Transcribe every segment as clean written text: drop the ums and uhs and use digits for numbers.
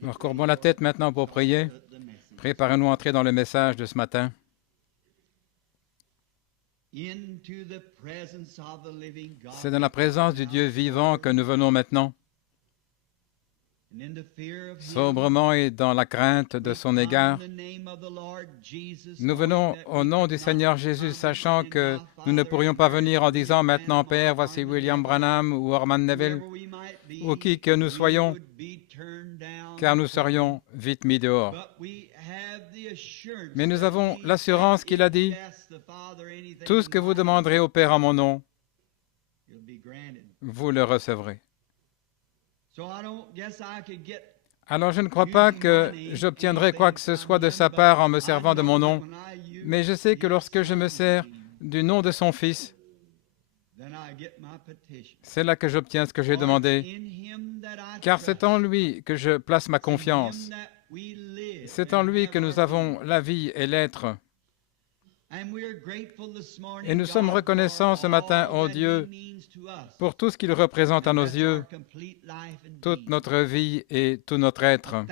Nous recourbons la tête maintenant pour prier. Préparez-nous à entrer dans le message de ce matin. C'est dans la présence du Dieu vivant que nous venons maintenant, sobrement et dans la crainte de son égard. Nous venons au nom du Seigneur Jésus, sachant que nous ne pourrions pas venir en disant « Maintenant, Père, voici William Branham ou Orman Neville » ou qui que nous soyons, car nous serions vite mis dehors. Mais nous avons l'assurance qu'il a dit « Tout ce que vous demanderez au Père en mon nom, vous le recevrez. » Alors je ne crois pas que j'obtiendrai quoi que ce soit de sa part en me servant de mon nom, mais je sais que lorsque je me sers du nom de son Fils, c'est là que j'obtiens ce que j'ai demandé, car c'est en lui que je place ma confiance. C'est en lui que nous avons la vie et l'être. Et nous sommes reconnaissants ce matin, ô Dieu, pour tout ce qu'il représente à nos yeux, toute notre vie et tout notre être.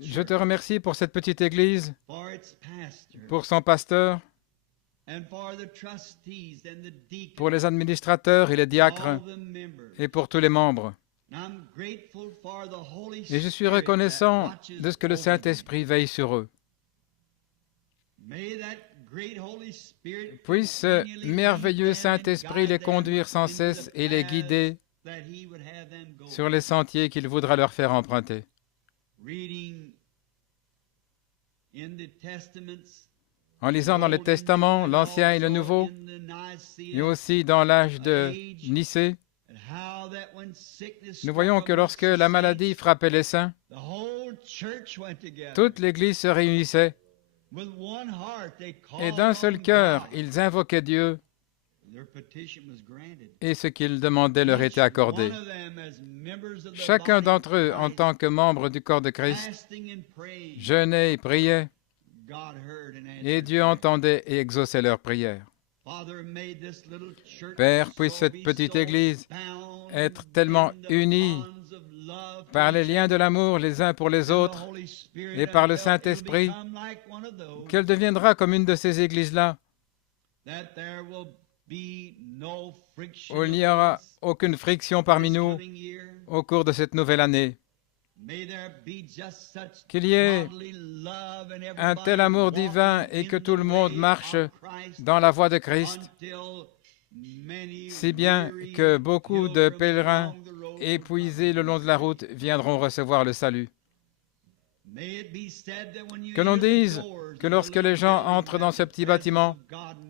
Je te remercie pour cette petite église, pour son pasteur, pour les administrateurs et les diacres, et pour tous les membres. Et je suis reconnaissant de ce que le Saint-Esprit veille sur eux. Puisse ce merveilleux Saint-Esprit les conduire sans cesse et les guider sur les sentiers qu'il voudra leur faire emprunter. En lisant dans les Testaments, l'Ancien et le Nouveau, et aussi dans l'âge de Nicée, nous voyons que lorsque la maladie frappait les saints, toute l'Église se réunissait, et d'un seul cœur, ils invoquaient Dieu, et ce qu'ils demandaient leur était accordé. Chacun d'entre eux, en tant que membre du corps de Christ, jeûnait et priait, et Dieu entendait et exauçait leurs prières. Père, puisse cette petite Église être tellement unie par les liens de l'amour les uns pour les autres et par le Saint-Esprit, qu'elle deviendra comme une de ces églises-là, où il n'y aura aucune friction parmi nous au cours de cette nouvelle année. Qu'il y ait un tel amour divin et que tout le monde marche dans la voie de Christ, si bien que beaucoup de pèlerins épuisés le long de la route viendront recevoir le salut. Que l'on dise que lorsque les gens entrent dans ce petit bâtiment,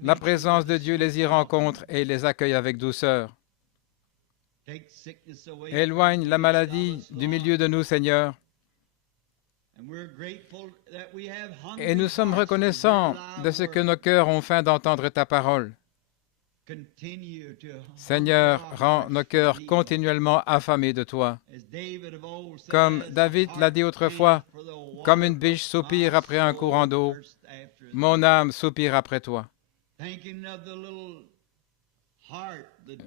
la présence de Dieu les y rencontre et les accueille avec douceur. Éloigne la maladie du milieu de nous, Seigneur. Et nous sommes reconnaissants de ce que nos cœurs ont faim d'entendre ta parole. Seigneur, rends nos cœurs continuellement affamés de toi. Comme David l'a dit autrefois, comme une biche soupire après un courant d'eau, mon âme soupire après toi.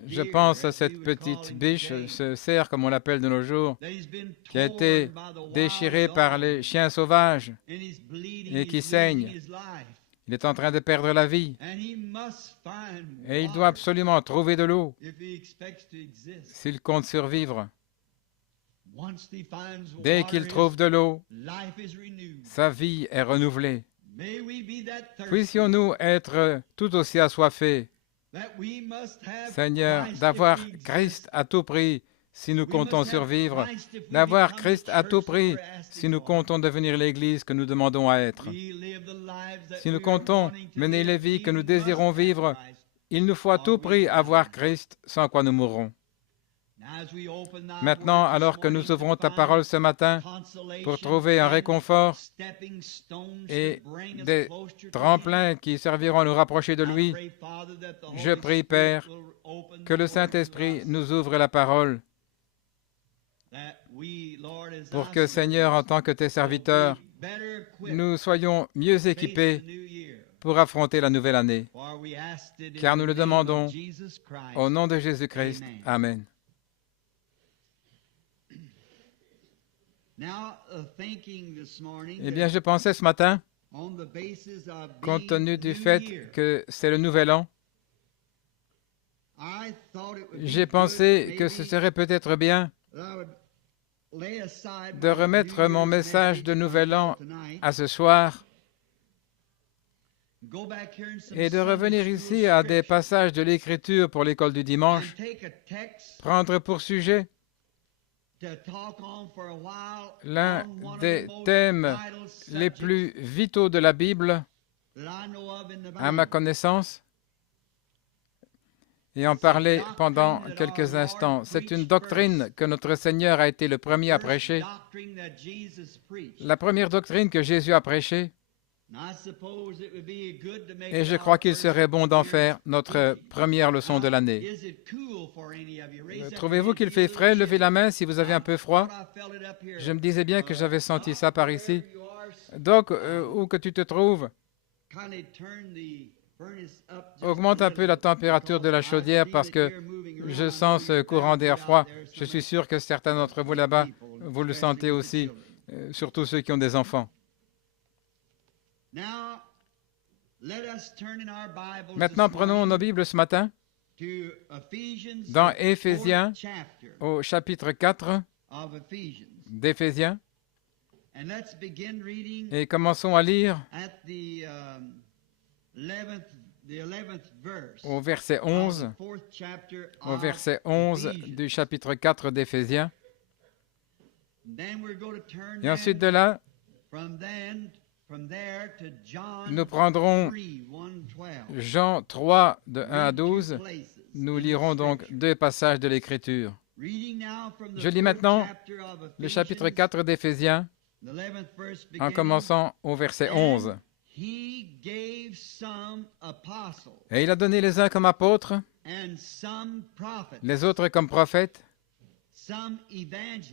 Je pense à cette petite biche, ce cerf comme on l'appelle de nos jours, qui a été déchiré par les chiens sauvages et qui saigne. Il est en train de perdre la vie et il doit absolument trouver de l'eau s'il compte survivre. Dès qu'il trouve de l'eau, sa vie est renouvelée. Puissions-nous être tout aussi assoiffés, Seigneur, d'avoir Christ à tout prix si nous comptons survivre, d'avoir Christ à tout prix si nous comptons devenir l'Église que nous demandons à être. Si nous comptons mener les vies que nous désirons vivre, il nous faut à tout prix avoir Christ, sans quoi nous mourrons. Maintenant, alors que nous ouvrons ta parole ce matin pour trouver un réconfort et des tremplins qui serviront à nous rapprocher de lui, je prie, Père, que le Saint-Esprit nous ouvre la parole pour que, Seigneur, en tant que tes serviteurs, nous soyons mieux équipés pour affronter la nouvelle année. Car nous le demandons au nom de Jésus-Christ. Amen. Eh bien, je pensais ce matin, compte tenu du fait que c'est le Nouvel An, j'ai pensé que ce serait peut-être bien de remettre mon message de Nouvel An à ce soir et de revenir ici à des passages de l'Écriture pour l'école du dimanche, prendre pour sujet l'un des thèmes les plus vitaux de la Bible, à ma connaissance, et en parler pendant quelques instants. C'est une doctrine que notre Seigneur a été le premier à prêcher, la première doctrine que Jésus a prêchée, et je crois qu'il serait bon d'en faire notre première leçon de l'année. Trouvez-vous qu'il fait frais? Levez la main si vous avez un peu froid. Je me disais bien que j'avais senti ça par ici. Donc, où que tu te trouves, augmente un peu la température de la chaudière parce que je sens ce courant d'air froid. Je suis sûr que certains d'entre vous là-bas, vous le sentez aussi, surtout ceux qui ont des enfants. Maintenant, prenons nos Bibles ce matin dans Éphésiens, au chapitre 4 d'Éphésiens, et commençons à lire au verset 11, du chapitre 4 d'Éphésiens. Et ensuite de là, nous prendrons Jean 3, de 1 à 12. Nous lirons donc deux passages de l'Écriture. Je lis maintenant le chapitre 4 d'Éphésiens, en commençant au verset 11. Et il a donné les uns comme apôtres, les autres comme prophètes,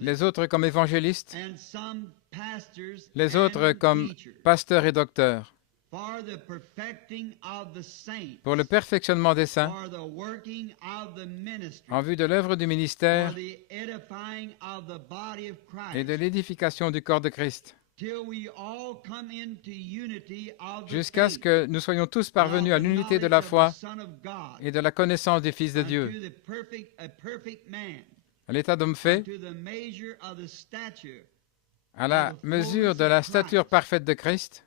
les autres comme évangélistes, les autres comme pasteurs et docteurs, pour le perfectionnement des saints, en vue de l'œuvre du ministère et de l'édification du corps de Christ, jusqu'à ce que nous soyons tous parvenus à l'unité de la foi et de la connaissance du Fils de Dieu, à l'état d'homme fait, à la mesure de la stature parfaite de Christ,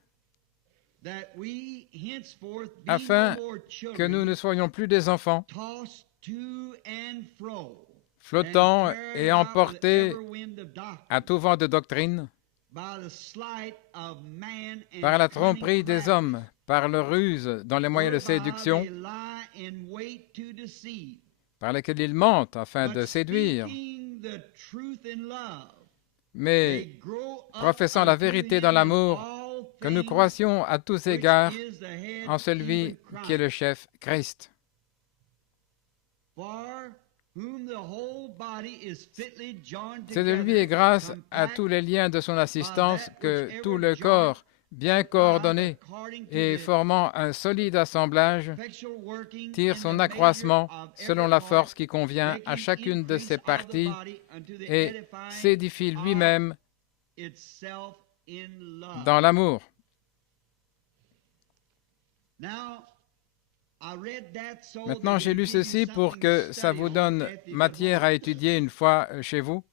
afin que nous ne soyons plus des enfants, flottant et emportés à tout vent de doctrine, par la tromperie des hommes, par leur ruse dans les moyens de séduction, par lesquels ils mentent afin de séduire, mais professant la vérité dans l'amour, que nous croissions à tous égards en celui qui est le chef, Christ. C'est de lui et grâce à tous les liens de son assistance que tout le corps, bien coordonné et formant un solide assemblage, tire son accroissement selon la force qui convient à chacune de ses parties et s'édifie lui-même dans l'amour. Maintenant, j'ai lu ceci pour que ça vous donne matière à étudier une fois chez vous.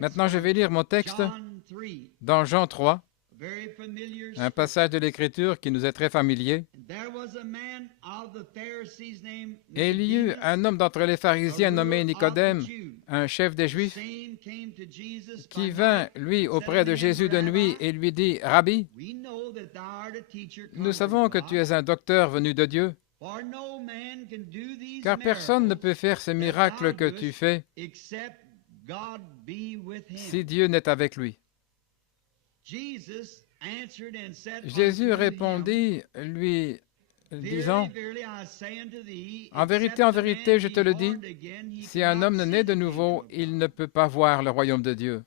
Maintenant, je vais lire mon texte dans Jean 3, un passage de l'Écriture qui nous est très familier. Et il y eut un homme d'entre les pharisiens nommé Nicodème, un chef des Juifs, qui vint, lui, auprès de Jésus de nuit et lui dit, « Rabbi, nous savons que tu es un docteur venu de Dieu, car personne ne peut faire ces miracles que tu fais si Dieu n'est avec lui. » Jésus répondit, lui disant, « En vérité, je te le dis, si un homme ne naît de nouveau, il ne peut pas voir le royaume de Dieu. »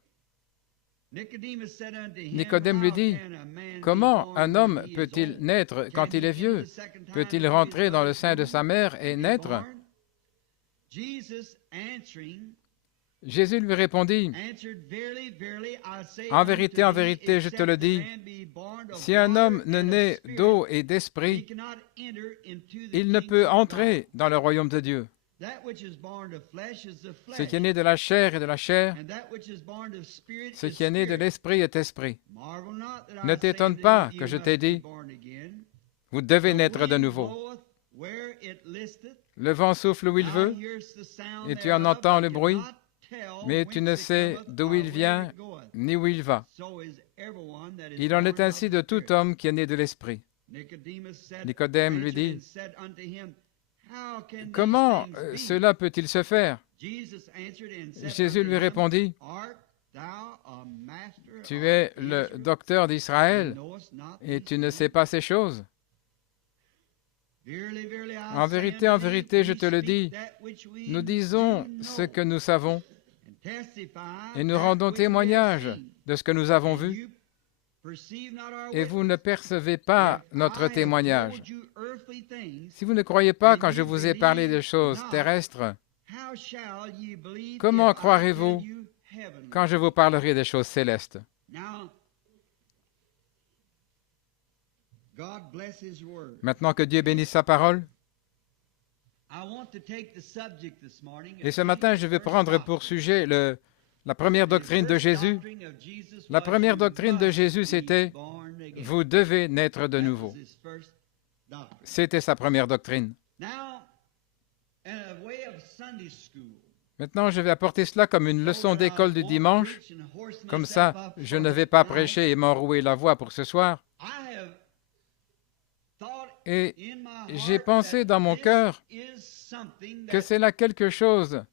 Nicodème lui dit, « Comment un homme peut-il naître quand il est vieux? Peut-il rentrer dans le sein de sa mère et naître? » Jésus lui répondit, en vérité, je te le dis, si un homme ne naît d'eau et d'esprit, il ne peut entrer dans le royaume de Dieu. Ce qui est né de la chair est de la chair, ce qui est né de l'esprit est esprit. Ne t'étonne pas que je t'ai dit, vous devez naître de nouveau. Le vent souffle où il veut, et tu en entends le bruit, mais tu ne sais d'où il vient, ni où il va. Il en est ainsi de tout homme qui est né de l'esprit. Nicodème lui dit, comment cela peut-il se faire? Jésus lui répondit, tu es le docteur d'Israël et tu ne sais pas ces choses? En vérité, je te le dis, nous disons ce que nous savons et nous rendons témoignage de ce que nous avons vu, et vous ne percevez pas notre témoignage. Si vous ne croyez pas quand je vous ai parlé des choses terrestres, comment croirez-vous quand je vous parlerai des choses célestes? Maintenant que Dieu bénisse sa parole, et ce matin, je vais prendre pour sujet la première doctrine de Jésus. La première doctrine de Jésus, c'était « Vous devez naître de nouveau ». C'était sa première doctrine. Maintenant, je vais apporter cela comme une leçon d'école du dimanche. Comme ça, je ne vais pas prêcher et m'enrouer la voix pour ce soir. Et j'ai pensé dans mon cœur que c'est là quelque chose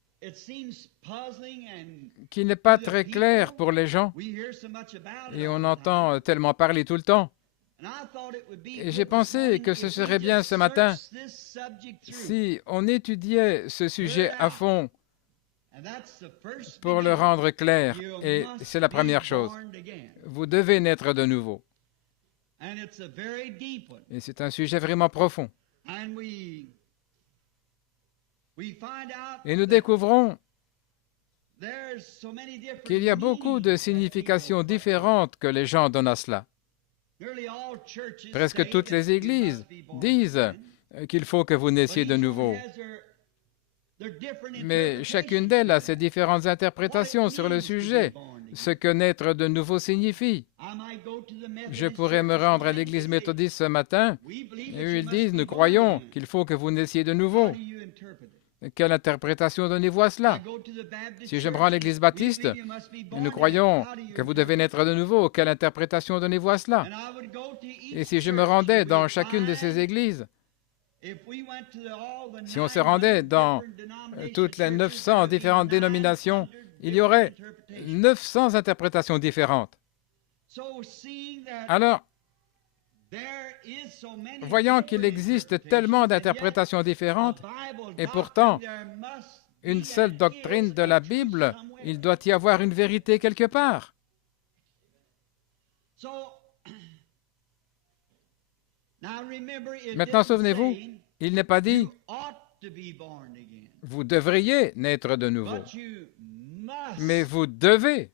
qui n'est pas très clair pour les gens, et on entend tellement parler tout le temps. Et j'ai pensé que ce serait bien ce matin si on étudiait ce sujet à fond pour le rendre clair, et c'est la première chose. Vous devez naître de nouveau. Et c'est un sujet vraiment profond. Et nous découvrons qu'il y a beaucoup de significations différentes que les gens donnent à cela. Presque toutes les églises disent qu'il faut que vous naissiez de nouveau. Mais chacune d'elles a ses différentes interprétations sur le sujet, ce que naître de nouveau signifie. Je pourrais me rendre à l'église méthodiste ce matin, et eux ils disent, nous croyons qu'il faut que vous naissiez de nouveau. Quelle interprétation donnez-vous à cela? Si je me rends à l'église baptiste, nous croyons que vous devez naître de nouveau. Quelle interprétation donnez-vous à cela? Et si je me rendais dans chacune de ces églises, si on se rendait dans toutes les 900 différentes dénominations, il y aurait 900 interprétations différentes. Alors, voyant qu'il existe tellement d'interprétations différentes, et pourtant, une seule doctrine de la Bible, il doit y avoir une vérité quelque part. Maintenant, souvenez-vous, il n'est pas dit « vous devriez naître de nouveau », mais vous devez.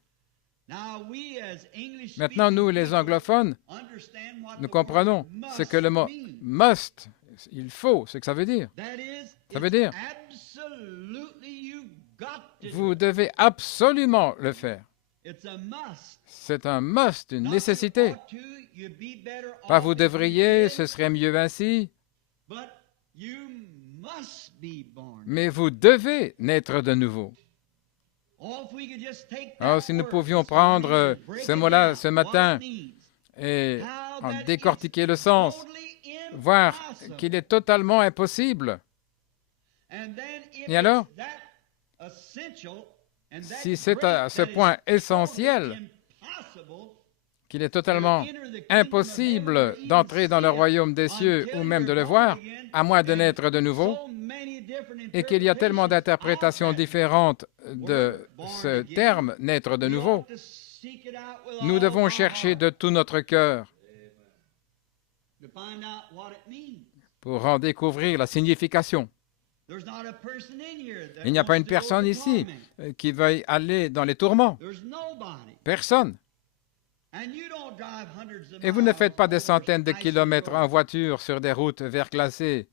Maintenant, nous, les anglophones, nous comprenons ce que le mot « must », il faut, ce que ça veut dire. Ça veut dire, vous devez absolument le faire. C'est un must, une nécessité. Pas vous devriez, ce serait mieux ainsi. Mais vous devez naître de nouveau. Alors, si nous pouvions prendre ce mot-là ce matin et en décortiquer le sens, voir qu'il est totalement impossible. Et alors, si c'est à ce point essentiel qu'il est totalement impossible d'entrer dans le royaume des cieux ou même de le voir, à moins de naître de nouveau, et qu'il y a tellement d'interprétations différentes de ce terme « naître de nouveau », nous devons chercher de tout notre cœur pour en découvrir la signification. Il n'y a pas une personne ici qui veuille aller dans les tourments. Personne. Et vous ne faites pas des centaines de kilomètres en voiture sur des routes verglacées.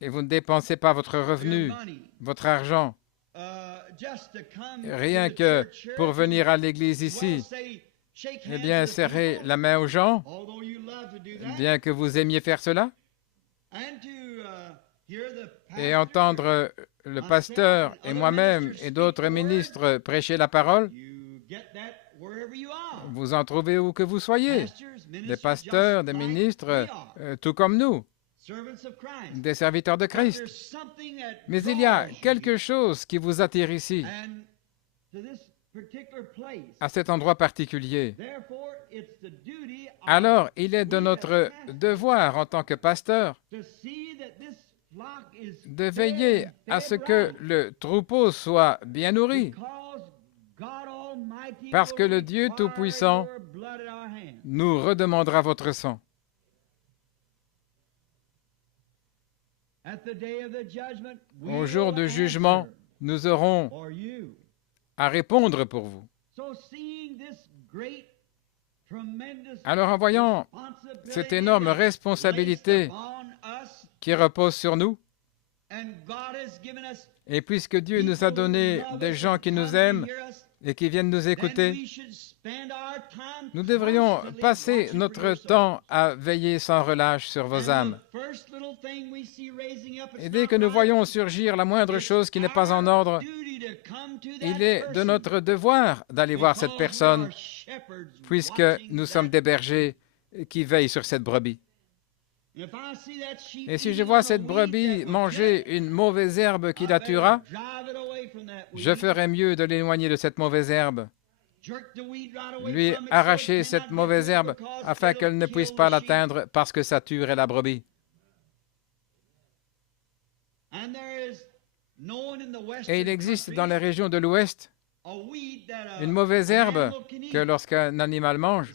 Et vous ne dépensez pas votre revenu, votre argent, rien que pour venir à l'église ici. Eh bien, serrer la main aux gens, bien que vous aimiez faire cela, et entendre le pasteur et moi-même et d'autres ministres prêcher la parole. Vous en trouvez où que vous soyez, des pasteurs, des ministres, tout comme nous, des serviteurs de Christ. Mais il y a quelque chose qui vous attire ici, à cet endroit particulier. Alors, il est de notre devoir en tant que pasteur de veiller à ce que le troupeau soit bien nourri, parce que le Dieu Tout-Puissant nous redemandera votre sang. Au jour du jugement, nous aurons à répondre pour vous. Alors, en voyant cette énorme responsabilité qui repose sur nous, et puisque Dieu nous a donné des gens qui nous aiment et qui viennent nous écouter, nous devrions passer notre temps à veiller sans relâche sur vos âmes. Et dès que nous voyons surgir la moindre chose qui n'est pas en ordre, il est de notre devoir d'aller voir cette personne, puisque nous sommes des bergers qui veillent sur cette brebis. Et si je vois cette brebis manger une mauvaise herbe qui la tuera, je ferai mieux de l'éloigner de cette mauvaise herbe, lui arracher cette mauvaise herbe afin qu'elle ne puisse pas l'atteindre parce que ça tuerait la brebis. Et il existe dans les régions de l'Ouest une mauvaise herbe que lorsqu'un animal mange,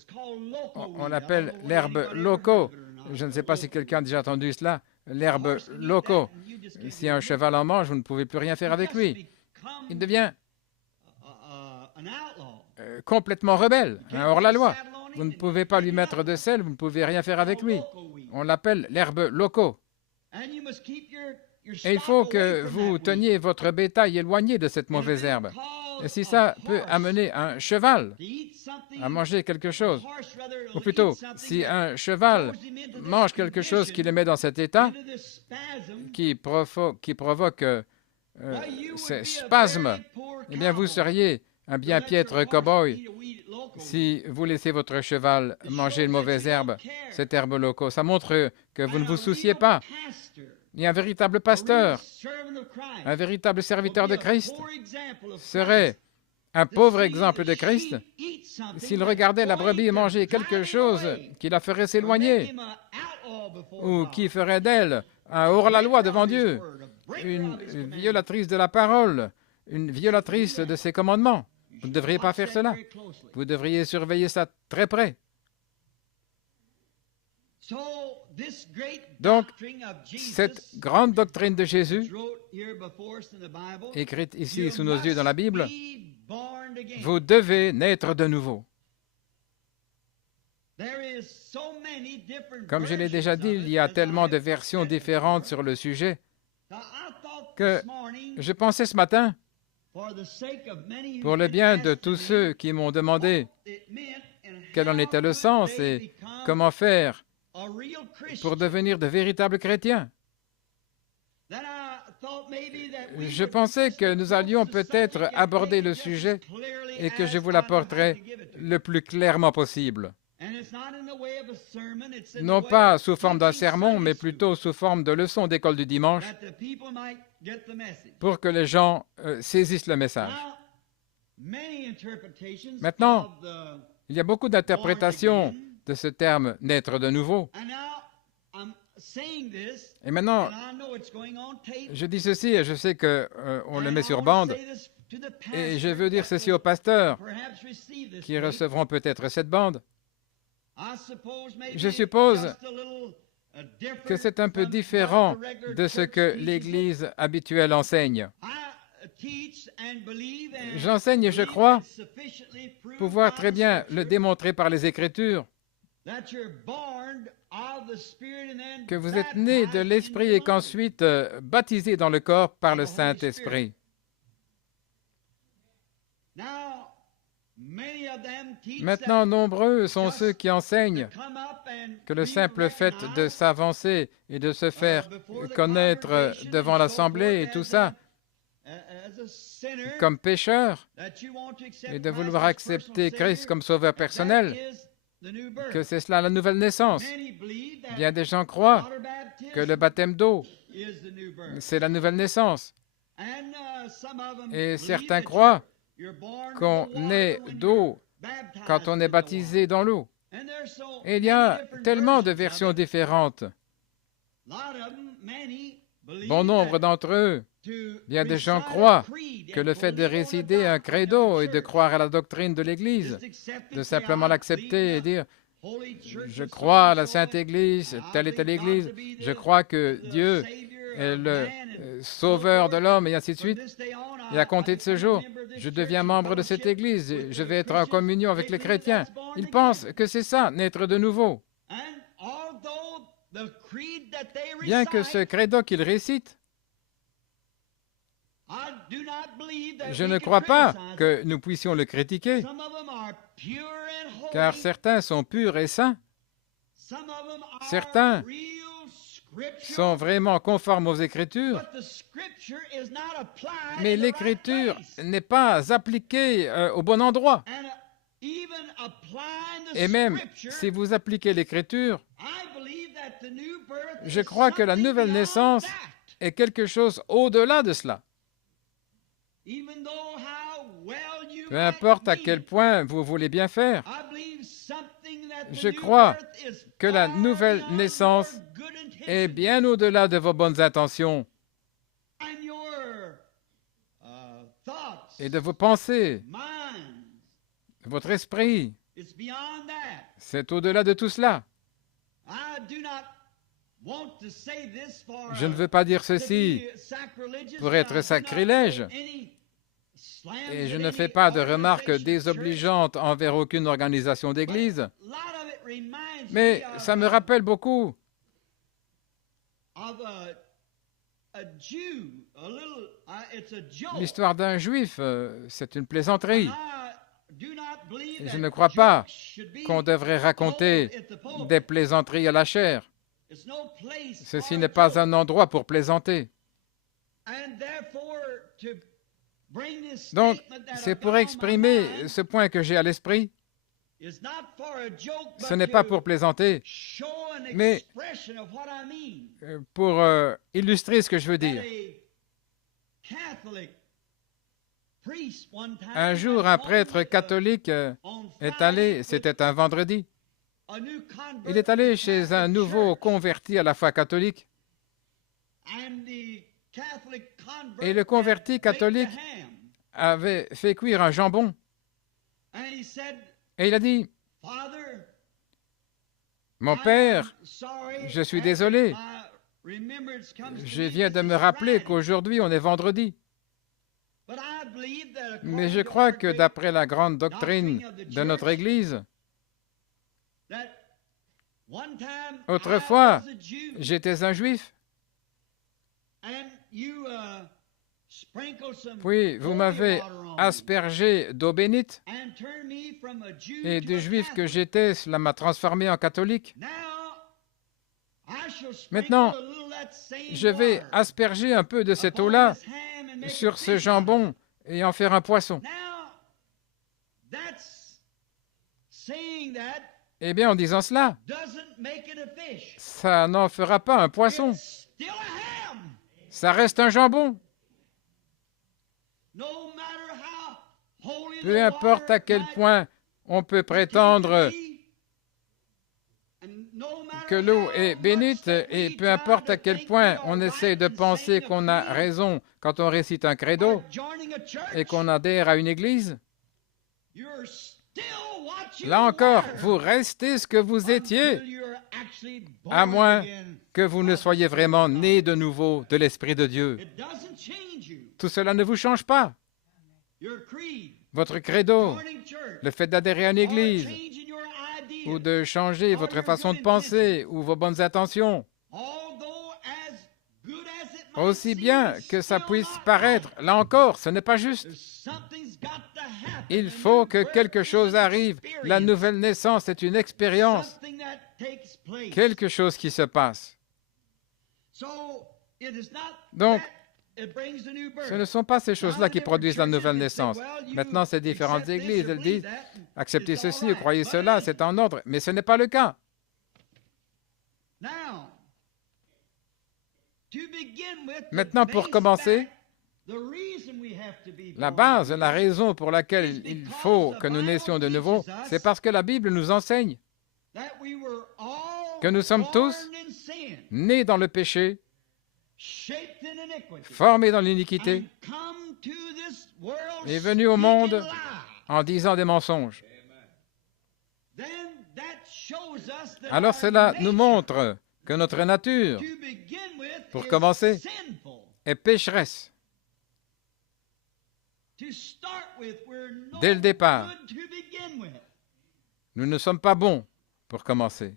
on l'appelle l'herbe loco. Je ne sais pas si quelqu'un a déjà entendu cela, l'herbe loco. Si un cheval en mange, vous ne pouvez plus rien faire avec lui. Il devient complètement rebelle, un hors-la-loi. Vous ne pouvez pas lui mettre de sel, vous ne pouvez rien faire avec lui. On l'appelle l'herbe loco. Et il faut que vous teniez votre bétail éloigné de cette mauvaise herbe. Et si ça peut amener un cheval à manger quelque chose, ou plutôt, si un cheval mange quelque chose qui le met dans cet état, qui provoque ces spasmes, eh bien vous seriez un bien piètre cow-boy si vous laissez votre cheval manger une mauvaise herbe, cette herbe loco. Ça montre que vous ne vous souciez pas. Et un véritable pasteur, un véritable serviteur de Christ, serait un pauvre exemple de Christ s'il regardait la brebis manger quelque chose qui la ferait s'éloigner ou qui ferait d'elle un hors-la-loi devant Dieu, une violatrice de la parole, une violatrice de ses commandements. Vous ne devriez pas faire cela. Vous devriez surveiller ça très près. Donc, cette grande doctrine de Jésus, écrite ici sous nos yeux dans la Bible, vous devez naître de nouveau. Comme je l'ai déjà dit, il y a tellement de versions différentes sur le sujet que je pensais ce matin, pour le bien de tous ceux qui m'ont demandé quel en était le sens et comment faire pour devenir de véritables chrétiens. Je pensais que nous allions peut-être aborder le sujet et que je vous l'apporterais le plus clairement possible. Non pas sous forme d'un sermon, mais plutôt sous forme de leçon d'école du dimanche, pour que les gens saisissent le message. Maintenant, il y a beaucoup d'interprétations de ce terme « naître de nouveau ». Et maintenant, je dis ceci et je sais qu'on le met sur bande. Et je veux dire ceci aux pasteurs qui recevront peut-être cette bande. Je suppose que c'est un peu différent de ce que l'Église habituelle enseigne. J'enseigne et je crois pouvoir très bien le démontrer par les Écritures, que vous êtes né de l'Esprit et qu'ensuite baptisé dans le corps par le Saint-Esprit. Maintenant, nombreux sont ceux qui enseignent que le simple fait de s'avancer et de se faire connaître devant l'Assemblée et tout ça, comme pécheur, et de vouloir accepter Christ comme sauveur personnel, que c'est cela la nouvelle naissance. Bien des gens croient que le baptême d'eau, c'est la nouvelle naissance. Et certains croient qu'on naît d'eau quand on est baptisé dans l'eau. Et il y a tellement de versions différentes. Bon nombre d'entre eux, bien des gens croient que le fait de réciter un credo et de croire à la doctrine de l'Église, de simplement l'accepter et dire « Je crois à la Sainte Église, telle et telle Église, je crois que Dieu est le sauveur de l'homme, et ainsi de suite. Et à compter de ce jour, je deviens membre de cette Église, je vais être en communion avec les chrétiens. » Ils pensent que c'est ça, naître de nouveau. Bien que ce credo qu'ils récitent, je ne crois pas que nous puissions le critiquer, car certains sont purs et saints. Certains sont vraiment conformes aux Écritures, mais l'Écriture n'est pas appliquée au bon endroit. Et même si vous appliquez l'Écriture, je crois que la nouvelle naissance est quelque chose au-delà de cela. Peu importe à quel point vous voulez bien faire, je crois que la nouvelle naissance est bien au-delà de vos bonnes intentions et de vos pensées, de votre esprit. C'est au-delà de tout cela. Je ne veux pas dire ceci pour être sacrilège, et je ne fais pas de remarques désobligeantes envers aucune organisation d'Église, mais ça me rappelle beaucoup l'histoire d'un Juif. C'est une plaisanterie. Et je ne crois pas qu'on devrait raconter des plaisanteries à la chair. Ceci n'est pas un endroit pour plaisanter. Donc, c'est pour exprimer ce point que j'ai à l'esprit. Ce n'est pas pour plaisanter, mais pour illustrer ce que je veux dire. Un jour, un prêtre catholique est allé, c'était un vendredi, il est allé chez un nouveau converti à la foi catholique. Et le converti catholique avait fait cuire un jambon. Et il a dit, « Mon père, je suis désolé. Je viens de me rappeler qu'aujourd'hui, on est vendredi. Mais je crois que d'après la grande doctrine de notre Église, autrefois, j'étais un Juif. Puis vous m'avez aspergé d'eau bénite, et du Juif que j'étais, cela m'a transformé en catholique. Maintenant, je vais asperger un peu de cette eau-là sur ce jambon et en faire un poisson. » Eh bien, en disant cela, ça n'en fera pas un poisson. Ça reste un jambon. Peu importe à quel point on peut prétendre que l'eau est bénite, et peu importe à quel point on essaie de penser qu'on a raison quand on récite un credo et qu'on adhère à une église, là encore, vous restez ce que vous étiez à moins que vous ne soyez vraiment nés de nouveau de l'Esprit de Dieu. Tout cela ne vous change pas. Votre credo, le fait d'adhérer à une église, ou de changer votre façon de penser, ou vos bonnes intentions, aussi bien que ça puisse paraître, là encore, ce n'est pas juste. Il faut que quelque chose arrive. La nouvelle naissance est une expérience, quelque chose qui se passe. Donc, ce ne sont pas ces choses-là qui produisent la nouvelle naissance. Maintenant, ces différentes églises, elles disent, acceptez ceci, croyez cela, c'est en ordre, mais ce n'est pas le cas. Maintenant, pour commencer, la base, la raison pour laquelle il faut que nous naissions de nouveau, c'est parce que la Bible nous enseigne que nous sommes tous nés dans le péché, formés dans l'iniquité, et venus au monde en disant des mensonges. Alors cela nous montre que notre nature, pour commencer, est pécheresse. Dès le départ, nous ne sommes pas bons, pour commencer.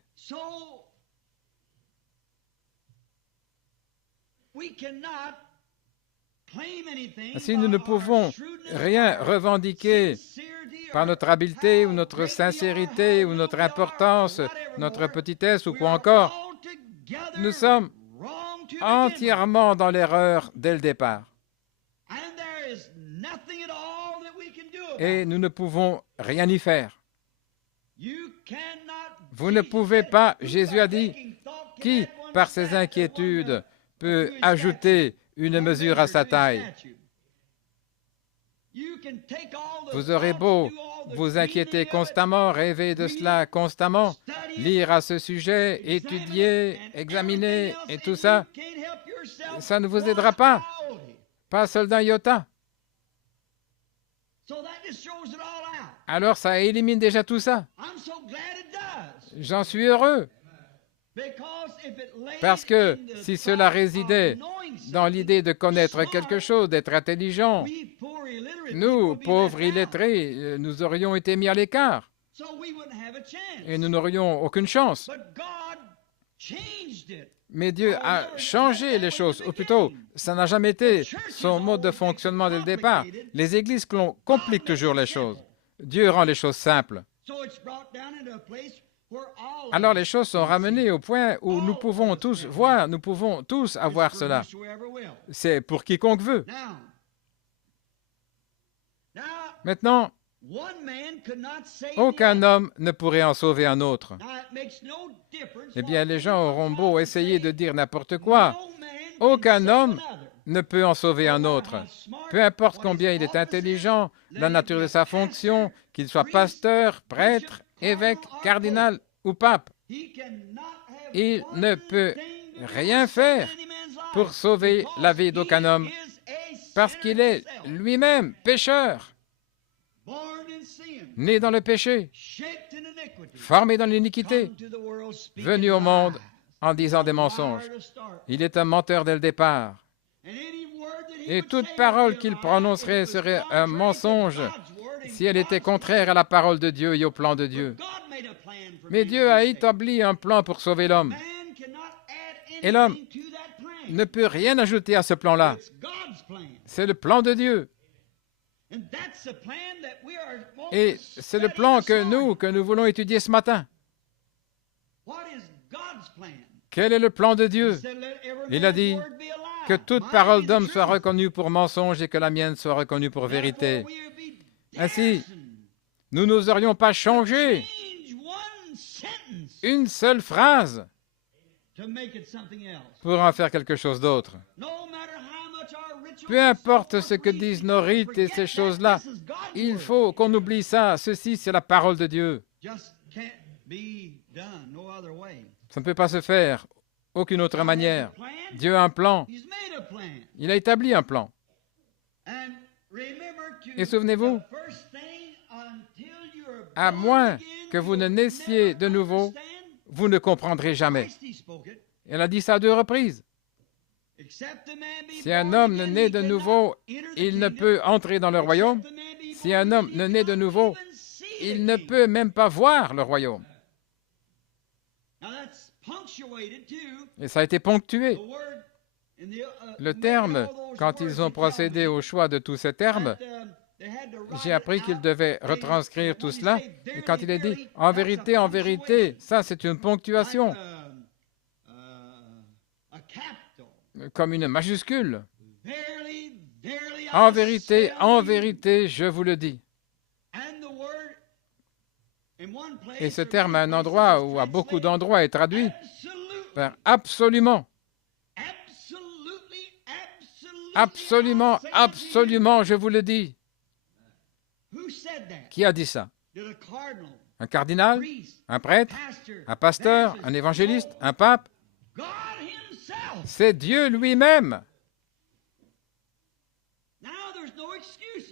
Ainsi, nous ne pouvons rien revendiquer par notre habileté ou notre sincérité ou notre importance, notre petitesse ou quoi encore. Nous sommes entièrement dans l'erreur dès le départ. Et nous ne pouvons rien y faire. Vous ne pouvez pas, Jésus a dit, qui, par ses inquiétudes, peut ajouter une mesure à sa taille. Vous aurez beau vous inquiéter constamment, rêver de cela constamment, lire à ce sujet, étudier, examiner et tout ça, ça ne vous aidera pas, pas seul d'un iota. Alors ça élimine déjà tout ça. J'en suis heureux. Parce que si cela résidait dans l'idée de connaître quelque chose, d'être intelligent, nous, pauvres illettrés, nous aurions été mis à l'écart et nous n'aurions aucune chance. Mais Dieu a changé les choses, ou plutôt, ça n'a jamais été son mode de fonctionnement dès le départ. Les églises compliquent toujours les choses. Dieu rend les choses simples. Alors les choses sont ramenées au point où nous pouvons tous voir, nous pouvons tous avoir cela. C'est pour quiconque veut. Maintenant, aucun homme ne pourrait en sauver un autre. Eh bien, les gens auront beau essayer de dire n'importe quoi. Aucun homme ne peut en sauver un autre. Peu importe combien il est intelligent, la nature de sa fonction, qu'il soit pasteur, prêtre, évêque, cardinal ou pape. Il ne peut rien faire pour sauver la vie d'aucun homme, parce qu'il est lui-même pécheur, né dans le péché, formé dans l'iniquité, venu au monde en disant des mensonges. Il est un menteur dès le départ. Et toute parole qu'il prononcerait serait un mensonge si elle était contraire à la parole de Dieu et au plan de Dieu. Mais Dieu a établi un plan pour sauver l'homme. Et l'homme ne peut rien ajouter à ce plan-là. C'est le plan de Dieu. Et c'est le plan que nous voulons étudier ce matin. Quel est le plan de Dieu? Il a dit que toute parole d'homme soit reconnue pour mensonge et que la mienne soit reconnue pour vérité. Ainsi, nous n'oserions pas changer une seule phrase pour en faire quelque chose d'autre. Peu importe ce que disent nos rites et ces choses-là, il faut qu'on oublie ça. Ceci, c'est la parole de Dieu. Ça ne peut pas se faire aucune autre manière. Dieu a un plan. Il a établi un plan. Et souvenez-vous, à moins que vous ne naissiez de nouveau, vous ne comprendrez jamais. Elle a dit ça à 2 reprises. Si un homme ne naît de nouveau, il ne peut entrer dans le royaume. Si un homme ne naît de nouveau, il ne peut même pas voir le royaume. Et ça a été ponctué. Le terme, quand ils ont procédé au choix de tous ces termes, j'ai appris qu'ils devaient retranscrire tout cela. Et quand il est dit « en vérité », ça c'est une ponctuation, comme une majuscule. En vérité, je vous le dis. Et ce terme à un endroit ou à beaucoup d'endroits est traduit par absolument. Absolument, absolument, je vous le dis. Qui a dit ça? Un cardinal? Un prêtre? Un pasteur? Un évangéliste? Un pape? C'est Dieu lui-même.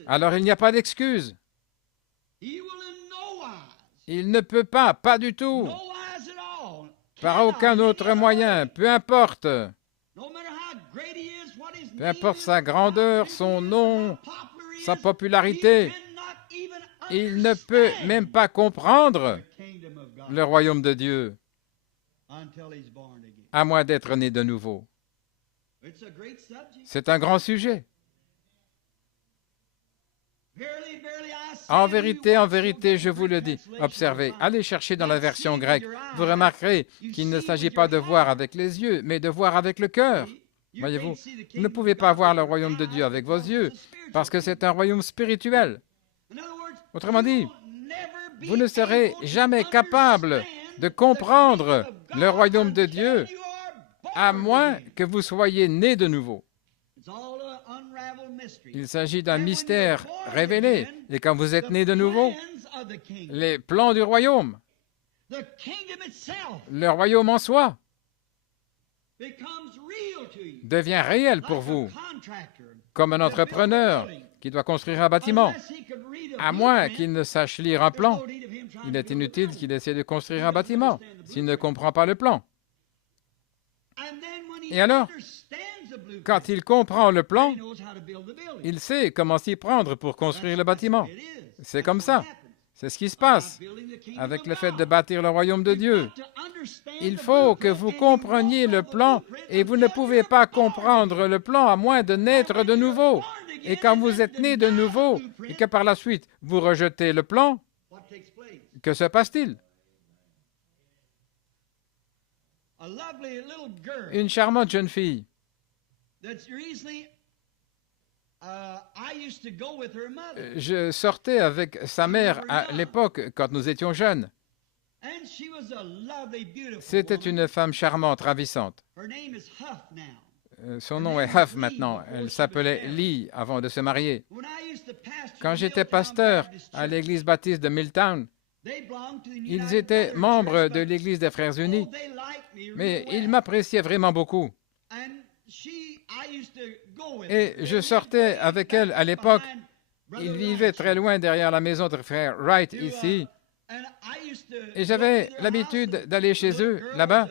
Alors il n'y a pas d'excuse. Il ne peut pas du tout, par aucun autre moyen, peu importe sa grandeur, son nom, sa popularité, il ne peut même pas comprendre le royaume de Dieu, à moins d'être né de nouveau. C'est un grand sujet. En vérité, je vous le dis. Observez, allez chercher dans la version grecque. Vous remarquerez qu'il ne s'agit pas de voir avec les yeux, mais de voir avec le cœur. Voyez-vous, vous ne pouvez pas voir le royaume de Dieu avec vos yeux, parce que c'est un royaume spirituel. Autrement dit, vous ne serez jamais capable de comprendre le royaume de Dieu, à moins que vous soyez né de nouveau. Il s'agit d'un mystère révélé. Et quand vous êtes né de nouveau, les plans du royaume, le royaume en soi, devient réel pour vous, comme un entrepreneur qui doit construire un bâtiment. À moins qu'il ne sache lire un plan, il est inutile qu'il essaie de construire un bâtiment s'il ne comprend pas le plan. Et alors, quand il comprend le plan, il sait comment s'y prendre pour construire le bâtiment. C'est comme ça. C'est ce qui se passe avec le fait de bâtir le royaume de Dieu. Il faut que vous compreniez le plan et vous ne pouvez pas comprendre le plan à moins de naître de nouveau. Et quand vous êtes né de nouveau et que par la suite vous rejetez le plan, que se passe-t-il? Une charmante jeune fille. Je sortais avec sa mère à l'époque quand nous étions jeunes. C'était une femme charmante, ravissante. Son nom est Huff maintenant. Elle s'appelait Lee avant de se marier. Quand j'étais pasteur à l'église baptiste de Milltown, ils étaient membres de l'église des Frères Unis, mais ils m'appréciaient vraiment beaucoup. Et je sortais avec elle à l'époque. Ils vivaient très loin derrière la maison de frère Wright ici. Et j'avais l'habitude d'aller chez eux, là-bas.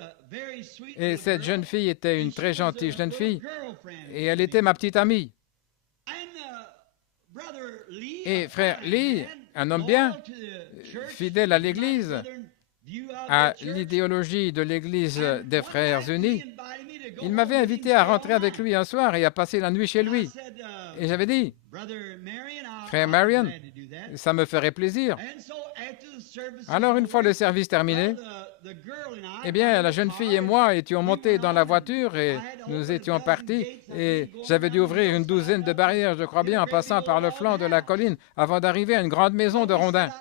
Et cette jeune fille était une très gentille jeune fille. Et elle était ma petite amie. Et frère Lee, un homme bien, fidèle à l'Église, à l'idéologie de l'Église des Frères Unis, il m'avait invité à rentrer avec lui un soir et à passer la nuit chez lui. Et j'avais dit, frère Marion, ça me ferait plaisir. Alors, une fois le service terminé, eh bien, la jeune fille et moi étions montés dans la voiture et nous étions partis. Et j'avais dû ouvrir une douzaine de barrières, je crois bien, en passant par le flanc de la colline avant d'arriver à une grande maison de rondins.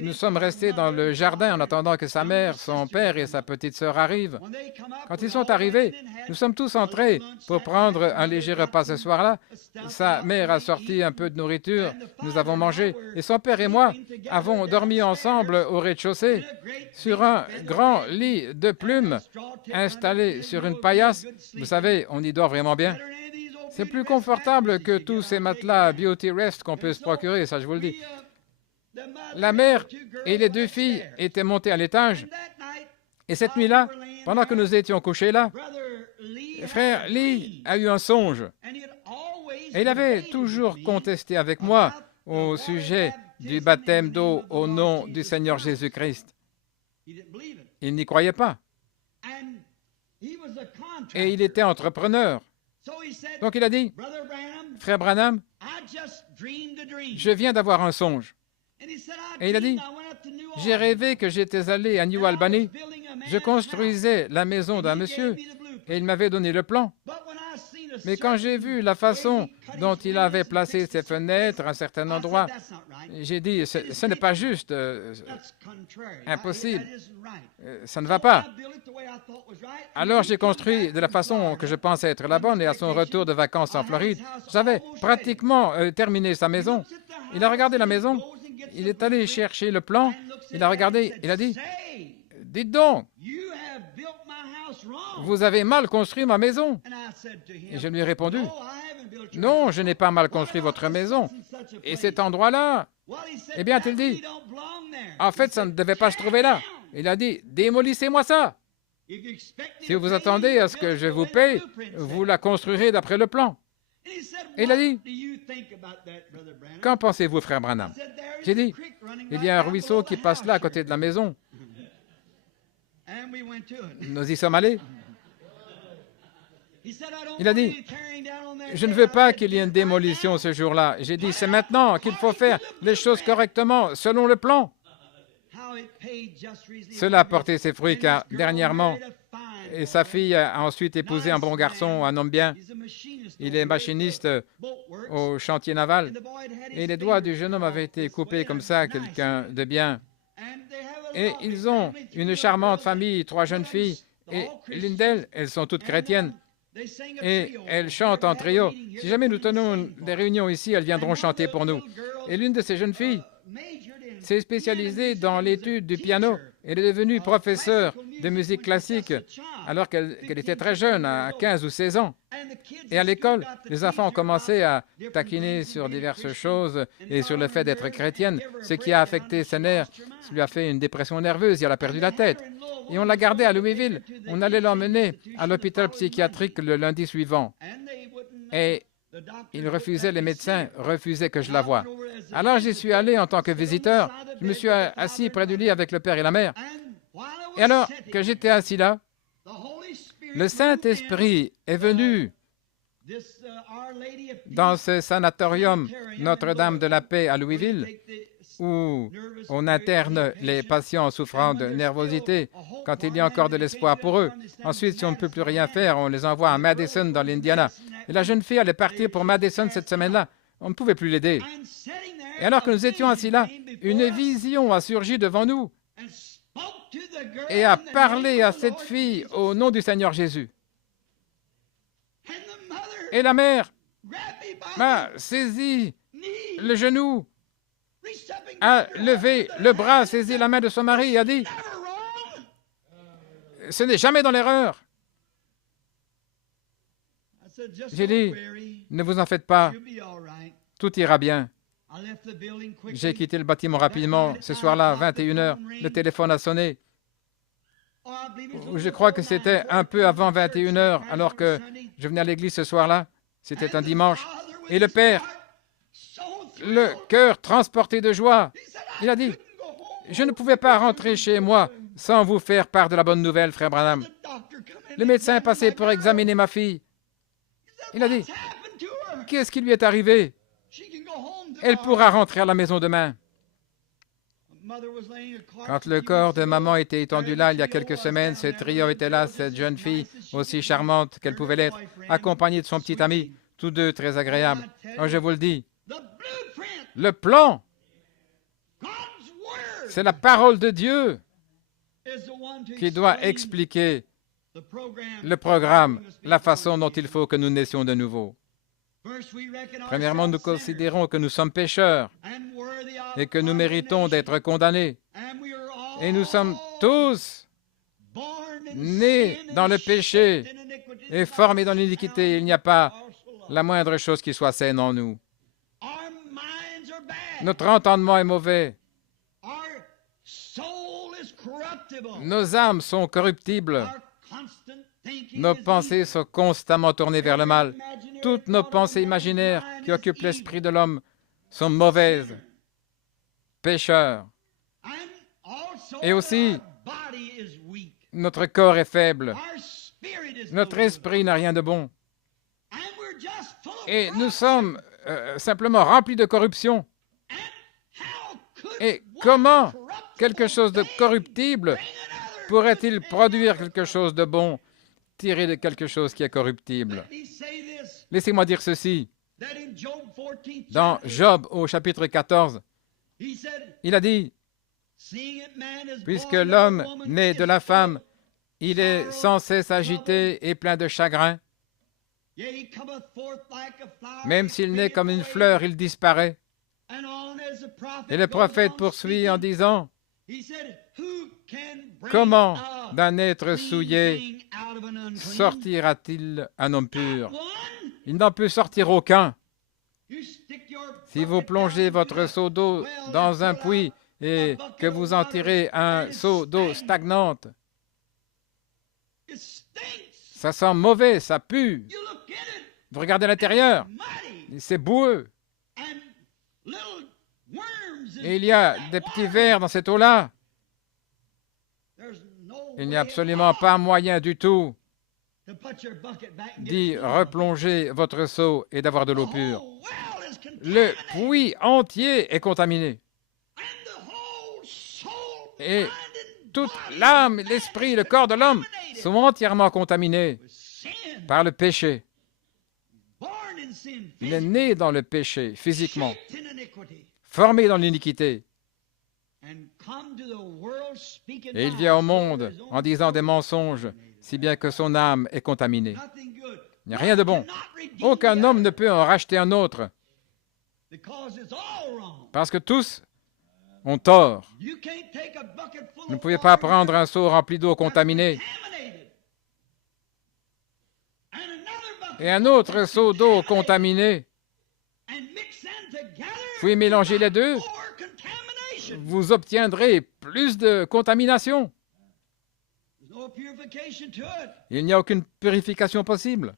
Nous sommes restés dans le jardin en attendant que sa mère, son père et sa petite sœur arrivent. Quand ils sont arrivés, nous sommes tous entrés pour prendre un léger repas ce soir-là. Sa mère a sorti un peu de nourriture, nous avons mangé, et son père et moi avons dormi ensemble au rez-de-chaussée sur un grand lit de plumes installé sur une paillasse. Vous savez, on y dort vraiment bien. C'est plus confortable que tous ces matelas Beauty Rest qu'on peut se procurer, ça je vous le dis. La mère et les deux filles étaient montées à l'étage Et cette nuit-là, pendant que nous étions couchés là, frère Lee a eu un songe. Et il avait toujours contesté avec moi au sujet du baptême d'eau au nom du Seigneur Jésus-Christ. Il n'y croyait pas. Et il était entrepreneur. Donc il a dit, frère Branham, je viens d'avoir un songe. Et il a dit, j'ai rêvé que j'étais allé à New Albany, je construisais la maison d'un monsieur et il m'avait donné le plan. Mais quand j'ai vu la façon dont il avait placé ses fenêtres à un certain endroit, j'ai dit, ce n'est pas juste, impossible, ça ne va pas. Alors j'ai construit de la façon que je pensais être la bonne et à son retour de vacances en Floride, j'avais pratiquement terminé sa maison. Il a regardé la maison, il est allé chercher le plan, il a regardé, il a dit, dites donc, vous avez mal construit ma maison. Et je lui ai répondu, non, je n'ai pas mal construit votre maison. Et cet endroit-là, eh bien, il dit, en fait, ça ne devait pas se trouver là. Il a dit, démolissez-moi ça. Si vous attendez à ce que je vous paye, vous la construirez d'après le plan. Et il a dit, qu'en pensez-vous, frère Branham? J'ai dit, il y a un ruisseau qui passe là à côté de la maison. Nous y sommes allés. Il a dit, je ne veux pas qu'il y ait une démolition ce jour-là. J'ai dit, c'est maintenant qu'il faut faire les choses correctement, selon le plan. Cela a porté ses fruits car dernièrement, et sa fille a ensuite épousé un bon garçon, un homme bien. Il est machiniste au chantier naval. Et les doigts du jeune homme avaient été coupés comme ça, quelqu'un de bien. Et ils ont une charmante famille, 3 jeunes filles. Et l'une d'elles, elles sont toutes chrétiennes. Et elles chantent en trio. Si jamais nous tenons des réunions ici, elles viendront chanter pour nous. Et l'une de ces jeunes filles s'est spécialisée dans l'étude du piano. Elle est devenue professeure de musique classique alors qu'elle était très jeune, à 15 ou 16 ans. Et à l'école, les enfants ont commencé à taquiner sur diverses choses et sur le fait d'être chrétienne, ce qui a affecté ses nerfs. Ça lui a fait une dépression nerveuse, elle a perdu la tête. Et on l'a gardée à Louisville. On allait l'emmener à l'hôpital psychiatrique le lundi suivant. Et les médecins refusaient que je la voie. Alors j'y suis allé en tant que visiteur. Je me suis assis près du lit avec le père et la mère. Et alors que j'étais assis là, le Saint-Esprit est venu dans ce sanatorium Notre-Dame de la Paix à Louisville, où on interne les patients souffrant de nervosité quand il y a encore de l'espoir pour eux. Ensuite, si on ne peut plus rien faire, on les envoie à Madison dans l'Indiana. Et la jeune fille allait partir pour Madison cette semaine-là. On ne pouvait plus l'aider. Et alors que nous étions assis là, une vision a surgi devant nous et a parlé à cette fille au nom du Seigneur Jésus. Et la mère m'a saisi le genou, a levé le bras, saisi la main de son mari et a dit, « Ce n'est jamais dans l'erreur. » J'ai dit, « Ne vous en faites pas, tout ira bien. » J'ai quitté le bâtiment rapidement. Ce soir-là, 21h, le téléphone a sonné. Je crois que c'était un peu avant 21h, alors que je venais à l'église ce soir-là. C'était un dimanche. Et le père, le cœur transporté de joie, il a dit, « Je ne pouvais pas rentrer chez moi sans vous faire part de la bonne nouvelle, frère Branham. » Le médecin est passé pour examiner ma fille. Il a dit, « Qu'est-ce qui lui est arrivé? Elle pourra rentrer à la maison demain. » Quand le corps de maman était étendu là, il y a quelques semaines, ce trio était là, cette jeune fille, aussi charmante qu'elle pouvait l'être, accompagnée de son petit ami, tous deux très agréables. Oh, je vous le dis, le plan, c'est la parole de Dieu qui doit expliquer le programme, la façon dont il faut que nous naissions de nouveau. Premièrement, nous considérons que nous sommes pécheurs et que nous méritons d'être condamnés. Et nous sommes tous nés dans le péché et formés dans l'iniquité. Il n'y a pas la moindre chose qui soit saine en nous. Notre entendement est mauvais. Nos âmes sont corruptibles. Nos pensées sont constamment tournées vers le mal. Toutes nos pensées imaginaires qui occupent l'esprit de l'homme sont mauvaises, pécheurs. Et aussi, notre corps est faible. Notre esprit n'a rien de bon. Et nous sommes simplement remplis de corruption. Et comment quelque chose de corruptible pourrait-il produire quelque chose de bon, tiré de quelque chose qui est corruptible? Laissez-moi dire ceci. Dans Job au chapitre 14, il a dit, « Puisque l'homme naît de la femme, il est sans cesse agité et plein de chagrin. Même s'il naît comme une fleur, il disparaît. » Et le prophète poursuit en disant, « Comment d'un être souillé sortira-t-il un homme pur? Il n'en peut sortir aucun. Si vous plongez votre seau d'eau dans un puits et que vous en tirez un seau d'eau stagnante, ça sent mauvais, ça pue. Vous regardez l'intérieur, c'est boueux. Et il y a des petits vers dans cette eau-là. Il n'y a absolument pas moyen du tout d'y replonger votre seau et d'avoir de l'eau pure. Le puits entier est contaminé. Et toute l'âme, l'esprit, le corps de l'homme sont entièrement contaminés par le péché. Il est né dans le péché, physiquement, formé dans l'iniquité. Et il vient au monde en disant des mensonges, si bien que son âme est contaminée. Il n'y a rien de bon. Aucun homme ne peut en racheter un autre, parce que tous ont tort. Vous ne pouvez pas prendre un seau rempli d'eau contaminée et un autre seau d'eau contaminée. Puis mélanger les deux, vous obtiendrez plus de contamination. Il n'y a aucune purification possible.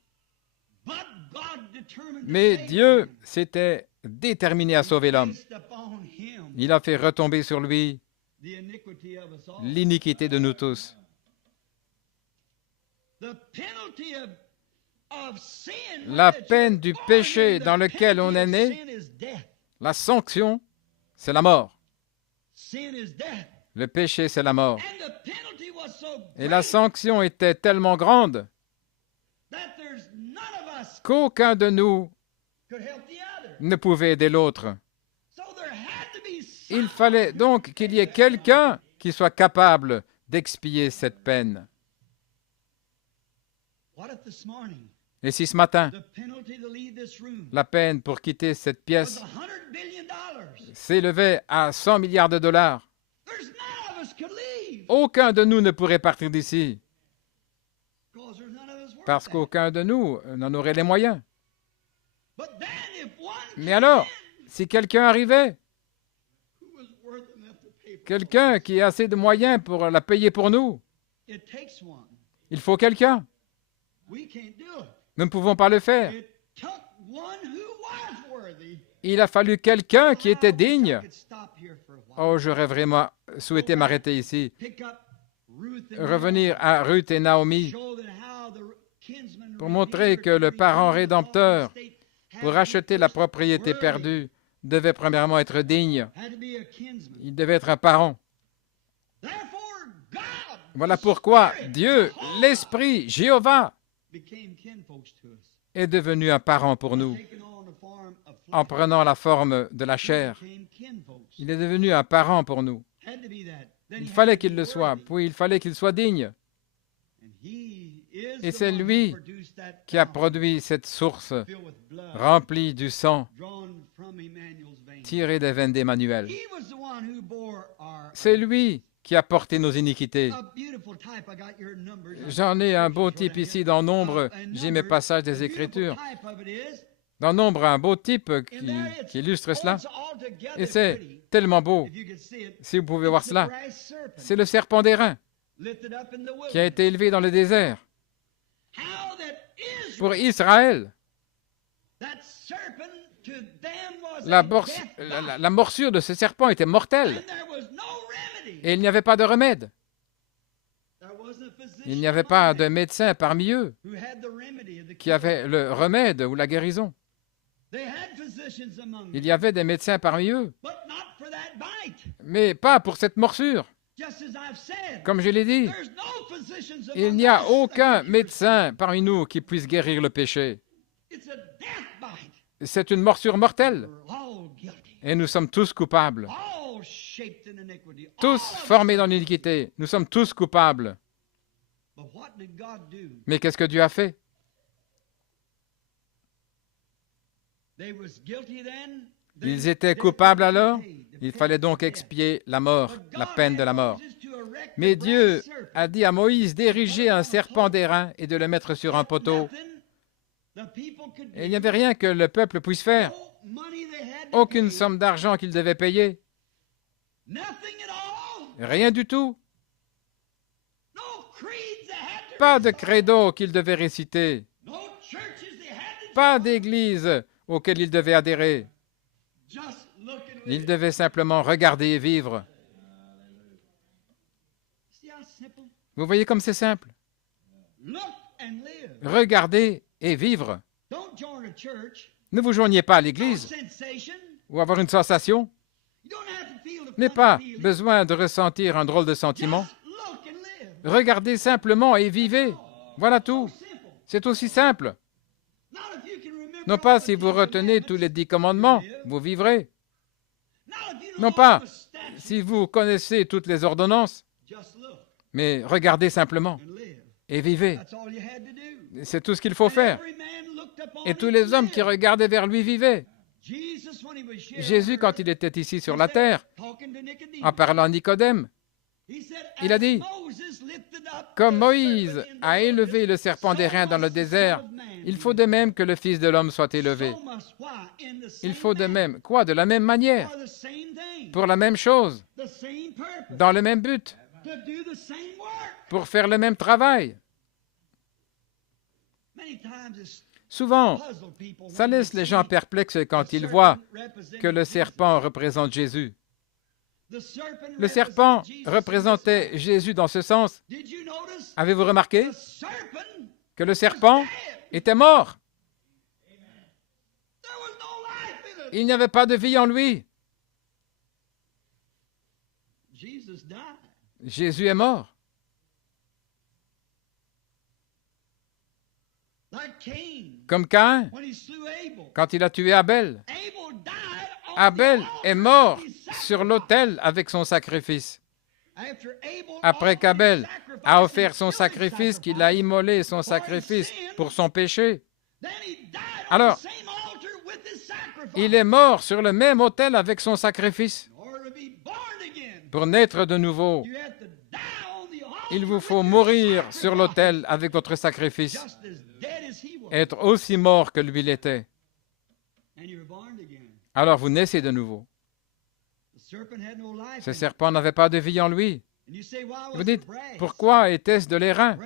Mais Dieu s'était déterminé à sauver l'homme. Il a fait retomber sur lui l'iniquité de nous tous. La peine du péché dans lequel on est né, la sanction, c'est la mort. Le péché, c'est la mort. Et la sanction était tellement grande qu'aucun de nous ne pouvait aider l'autre. Il fallait donc qu'il y ait quelqu'un qui soit capable d'expier cette peine. Et si ce matin, la peine pour quitter cette pièce s'élevait à 100 milliards de dollars, aucun de nous ne pourrait partir d'ici, parce qu'aucun de nous n'en aurait les moyens. Mais alors, si quelqu'un arrivait, quelqu'un qui a assez de moyens pour la payer pour nous, il faut quelqu'un. Nous ne pouvons pas le faire. Il a fallu quelqu'un qui était digne. Oh, j'aurais vraiment souhaité m'arrêter ici. Revenir à Ruth et Naomi pour montrer que le parent rédempteur, pour acheter la propriété perdue, devait premièrement être digne. Il devait être un parent. Voilà pourquoi Dieu, l'Esprit, Jéhovah, est devenu un parent pour nous. En prenant la forme de la chair, il est devenu un parent pour nous. Il fallait qu'il le soit, puis il fallait qu'il soit digne. Et c'est lui qui a produit cette source remplie du sang tiré des veines d'Emmanuel. C'est lui qui a porté nos iniquités. J'en ai un beau type ici dans Nombre, j'ai mes passages des Écritures. Dans Nombre, un beau type qui illustre cela. Et c'est tellement beau, si vous pouvez voir cela. C'est le serpent d'airain. qui a été élevé dans le désert. Pour Israël, la morsure de ce serpent était mortelle et il n'y avait pas de remède. Il n'y avait pas de médecin parmi eux qui avait le remède ou la guérison. Il y avait des médecins parmi eux, mais pas pour cette morsure. Comme je l'ai dit, il n'y a aucun médecin parmi nous qui puisse guérir le péché. C'est une morsure mortelle. Et nous sommes tous coupables. Tous formés dans l'iniquité. Nous sommes tous coupables. Mais qu'est-ce que Dieu a fait? Ils étaient coupables alors? Il fallait donc expier la mort, la peine de la mort. Mais Dieu a dit à Moïse d'ériger un serpent d'airain et de le mettre sur un poteau. Et il n'y avait rien que le peuple puisse faire. Aucune somme d'argent qu'il devait payer. Rien du tout. Pas de credo qu'il devait réciter. Pas d'église auquel il devait adhérer. Il devait simplement regarder et vivre. Vous voyez comme c'est simple. Regarder et vivre. Ne vous joignez pas à l'église ou avoir une sensation. N'est pas besoin de ressentir un drôle de sentiment. Regardez simplement et vivez. Voilà tout. C'est aussi simple. Non pas si vous retenez tous les 10 commandements, vous vivrez. Non pas si vous connaissez toutes les ordonnances, mais regardez simplement et vivez. C'est tout ce qu'il faut faire. Et tous les hommes qui regardaient vers lui vivaient. Jésus, quand il était ici sur la terre, en parlant à Nicodème, il a dit, comme Moïse a élevé le serpent d'airain dans le désert, il faut de même que le Fils de l'homme soit élevé. Il faut de même, quoi? De la même manière, pour la même chose, dans le même but, pour faire le même travail. Souvent, ça laisse les gens perplexes quand ils voient que le serpent représente Jésus. Le serpent représentait Jésus dans ce sens. Avez-vous remarqué que le serpent était mort? Il n'y avait pas de vie en lui. Jésus est mort. Comme Caïn, quand il a tué Abel. Abel est mort sur l'autel avec son sacrifice. Après qu'Abel a offert son sacrifice, qu'il a immolé son sacrifice pour son péché, alors il est mort sur le même autel avec son sacrifice. Pour naître de nouveau, il vous faut mourir sur l'autel avec votre sacrifice, être aussi mort que lui l'était. Alors vous naissez de nouveau. Ce serpent n'avait pas de vie en lui. Vous dites, pourquoi était-ce de l'airain?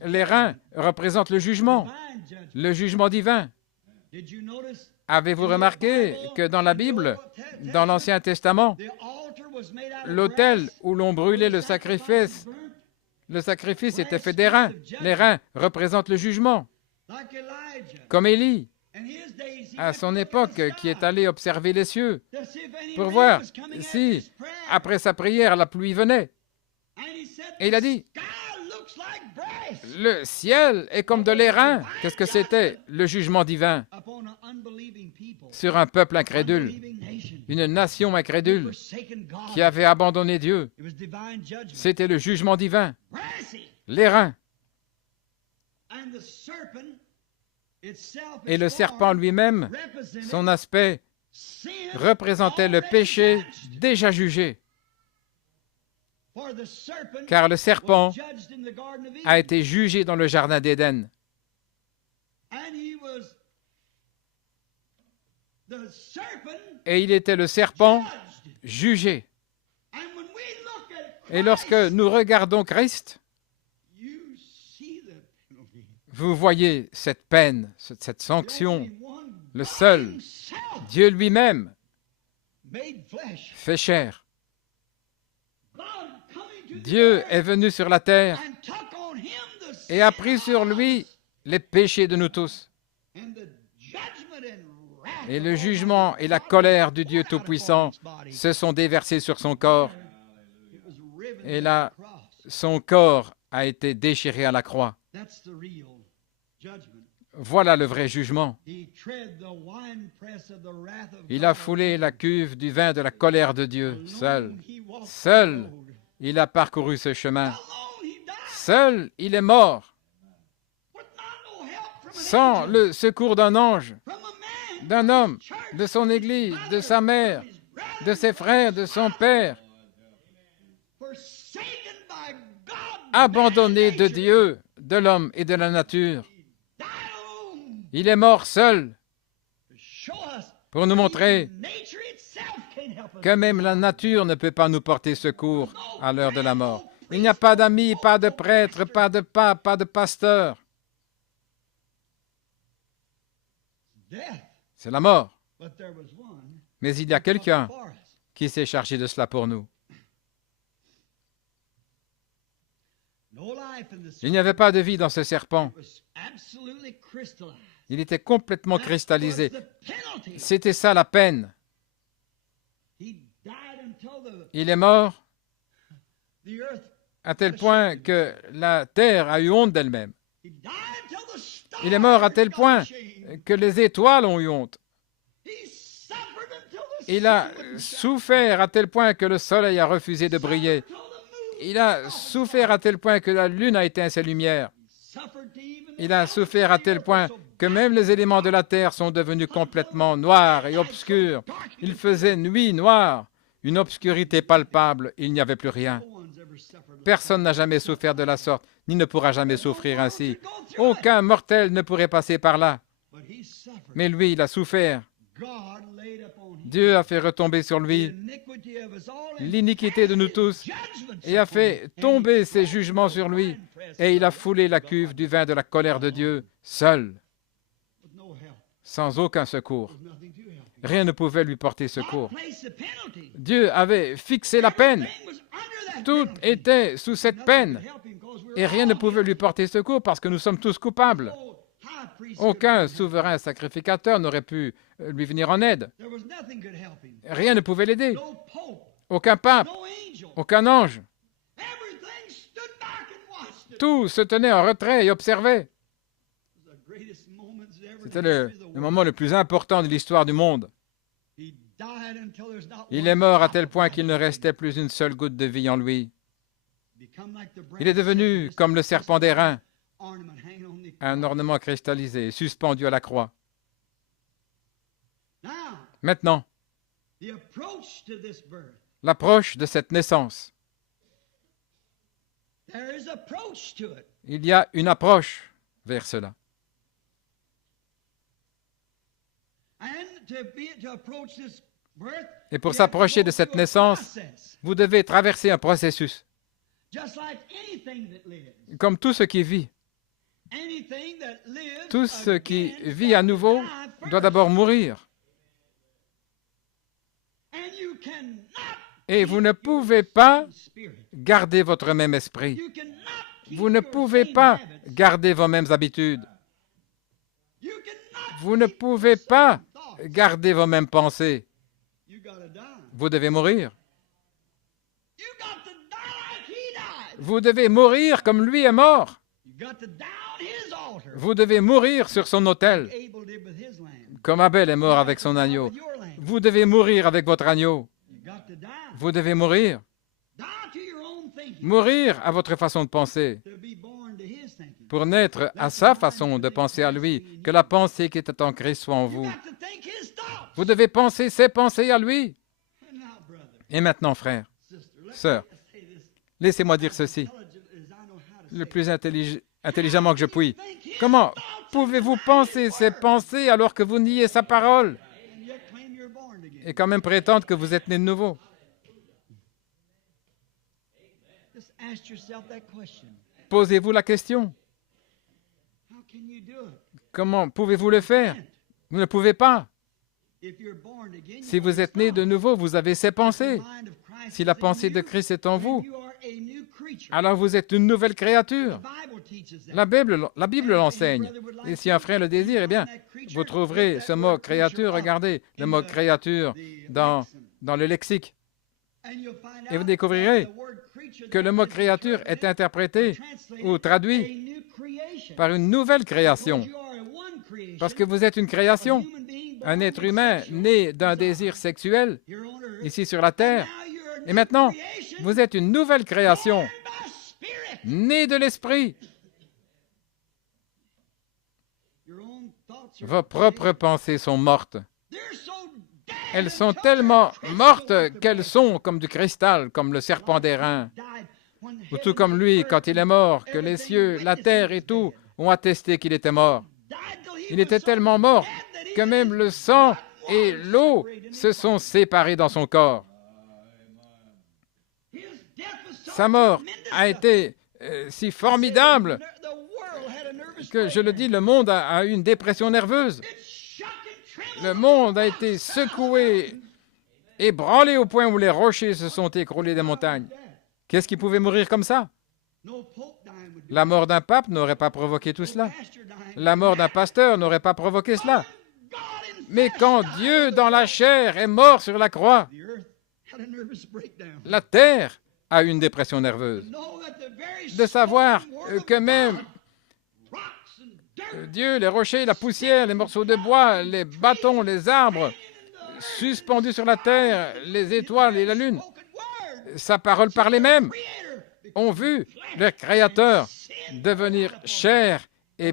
L'airain représente le jugement divin. Avez-vous remarqué que dans la Bible, dans l'Ancien Testament, l'autel où l'on brûlait le sacrifice était fait d'airain. L'airain représente le jugement. Comme Élie, à son époque, qui est allé observer les cieux pour voir si, après sa prière, la pluie venait. Et il a dit, le ciel est comme de l'airain. Qu'est-ce que c'était? Le jugement divin sur un peuple incrédule, une nation incrédule qui avait abandonné Dieu. C'était le jugement divin, l'airain. Et le serpent lui-même, son aspect, représentait le péché déjà jugé. Car le serpent a été jugé dans le jardin d'Éden. Et il était le serpent jugé. Et lorsque nous regardons Christ, vous voyez cette peine, cette sanction, le seul, Dieu lui-même, fait chair. Dieu est venu sur la terre et a pris sur lui les péchés de nous tous. Et le jugement et la colère du Dieu Tout-Puissant se sont déversés sur son corps. Et là, son corps a été déchiré à la croix. Voilà le vrai jugement. Il a foulé la cuve du vin de la colère de Dieu, seul. Seul, il a parcouru ce chemin. Seul, il est mort. Sans le secours d'un ange, d'un homme, de son Église, de sa mère, de ses frères, de son père. Abandonné de Dieu, de l'homme et de la nature. Il est mort seul pour nous montrer que même la nature ne peut pas nous porter secours à l'heure de la mort. Il n'y a pas d'amis, pas de prêtres, pas de pape, pas de pasteur. C'est la mort. Mais il y a quelqu'un qui s'est chargé de cela pour nous. Il n'y avait pas de vie dans ce serpent. Il était complètement cristallisé. C'était ça la peine. Il est mort à tel point que la terre a eu honte d'elle-même. Il est mort à tel point que les étoiles ont eu honte. Il a souffert à tel point que le soleil a refusé de briller. Il a souffert à tel point que la lune a éteint ses lumières. Il a souffert à tel point que même les éléments de la terre sont devenus complètement noirs et obscurs. Il faisait nuit noire, une obscurité palpable, il n'y avait plus rien. Personne n'a jamais souffert de la sorte, ni ne pourra jamais souffrir ainsi. Aucun mortel ne pourrait passer par là. Mais lui, il a souffert. Dieu a fait retomber sur lui l'iniquité de nous tous et a fait tomber ses jugements sur lui. Et il a foulé la cuve du vin de la colère de Dieu, seul, sans aucun secours. Rien ne pouvait lui porter secours. Dieu avait fixé la peine. Tout était sous cette peine. Et rien ne pouvait lui porter secours parce que nous sommes tous coupables. Aucun souverain sacrificateur n'aurait pu lui venir en aide. Rien ne pouvait l'aider. Aucun pape, aucun ange. Tout se tenait en retrait et observait. C'était le moment le plus important de l'histoire du monde. Il est mort à tel point qu'il ne restait plus une seule goutte de vie en lui. Il est devenu comme le serpent d'airain, un ornement cristallisé, suspendu à la croix. Maintenant, l'approche de cette naissance. Il y a une approche vers cela. Et pour s'approcher de cette naissance, vous devez traverser un processus. Comme tout ce qui vit. Tout ce qui vit à nouveau doit d'abord mourir. Et vous ne pouvez pas garder votre même esprit. Vous ne pouvez pas garder vos mêmes habitudes. Vous ne pouvez pas garder vos mêmes pensées. Vous devez mourir. Vous devez mourir comme lui est mort. Vous devez mourir sur son autel, comme Abel est mort avec son agneau. Vous devez mourir avec votre agneau. Vous devez mourir. Mourir à votre façon de penser, pour naître à sa façon de penser à lui, que la pensée qui était en Christ soit en vous. Vous devez penser ses pensées à lui. Et maintenant, frères, sœurs, laissez-moi dire ceci, le plus intelligemment que je puis. Comment pouvez-vous penser ces pensées alors que vous niez sa parole et quand même prétendre que vous êtes né de nouveau? Posez-vous la question. Comment pouvez-vous le faire? Vous ne pouvez pas. Si vous êtes né de nouveau, vous avez ces pensées. Si la pensée de Christ est en vous, alors vous êtes une nouvelle créature. La Bible l'enseigne. Et si un frère le désire, eh bien, vous trouverez ce mot créature, regardez, le mot créature dans le lexique. Et vous découvrirez que le mot créature est interprété ou traduit par une nouvelle création. Parce que vous êtes une création, un être humain né d'un désir sexuel ici sur la terre. Et maintenant, vous êtes une nouvelle création, née de l'esprit. Vos propres pensées sont mortes. Elles sont tellement mortes qu'elles sont comme du cristal, comme le serpent d'airain. Ou tout comme lui, quand il est mort, que les cieux, la terre et tout ont attesté qu'il était mort. Il était tellement mort que même le sang et l'eau se sont séparés dans son corps. Sa mort a été si formidable que, je le dis, le monde a eu une dépression nerveuse. Le monde a été secoué, ébranlé au point où les rochers se sont écroulés des montagnes. Qu'est-ce qui pouvait mourir comme ça? La mort d'un pape n'aurait pas provoqué tout cela. La mort d'un pasteur n'aurait pas provoqué cela. Mais quand Dieu, dans la chair, est mort sur la croix, la terre a eu une dépression nerveuse. De savoir que même Dieu, les rochers, la poussière, les morceaux de bois, les bâtons, les arbres, suspendus sur la terre, les étoiles et la lune, sa parole par les mêmes, ont vu le Créateur devenir chair et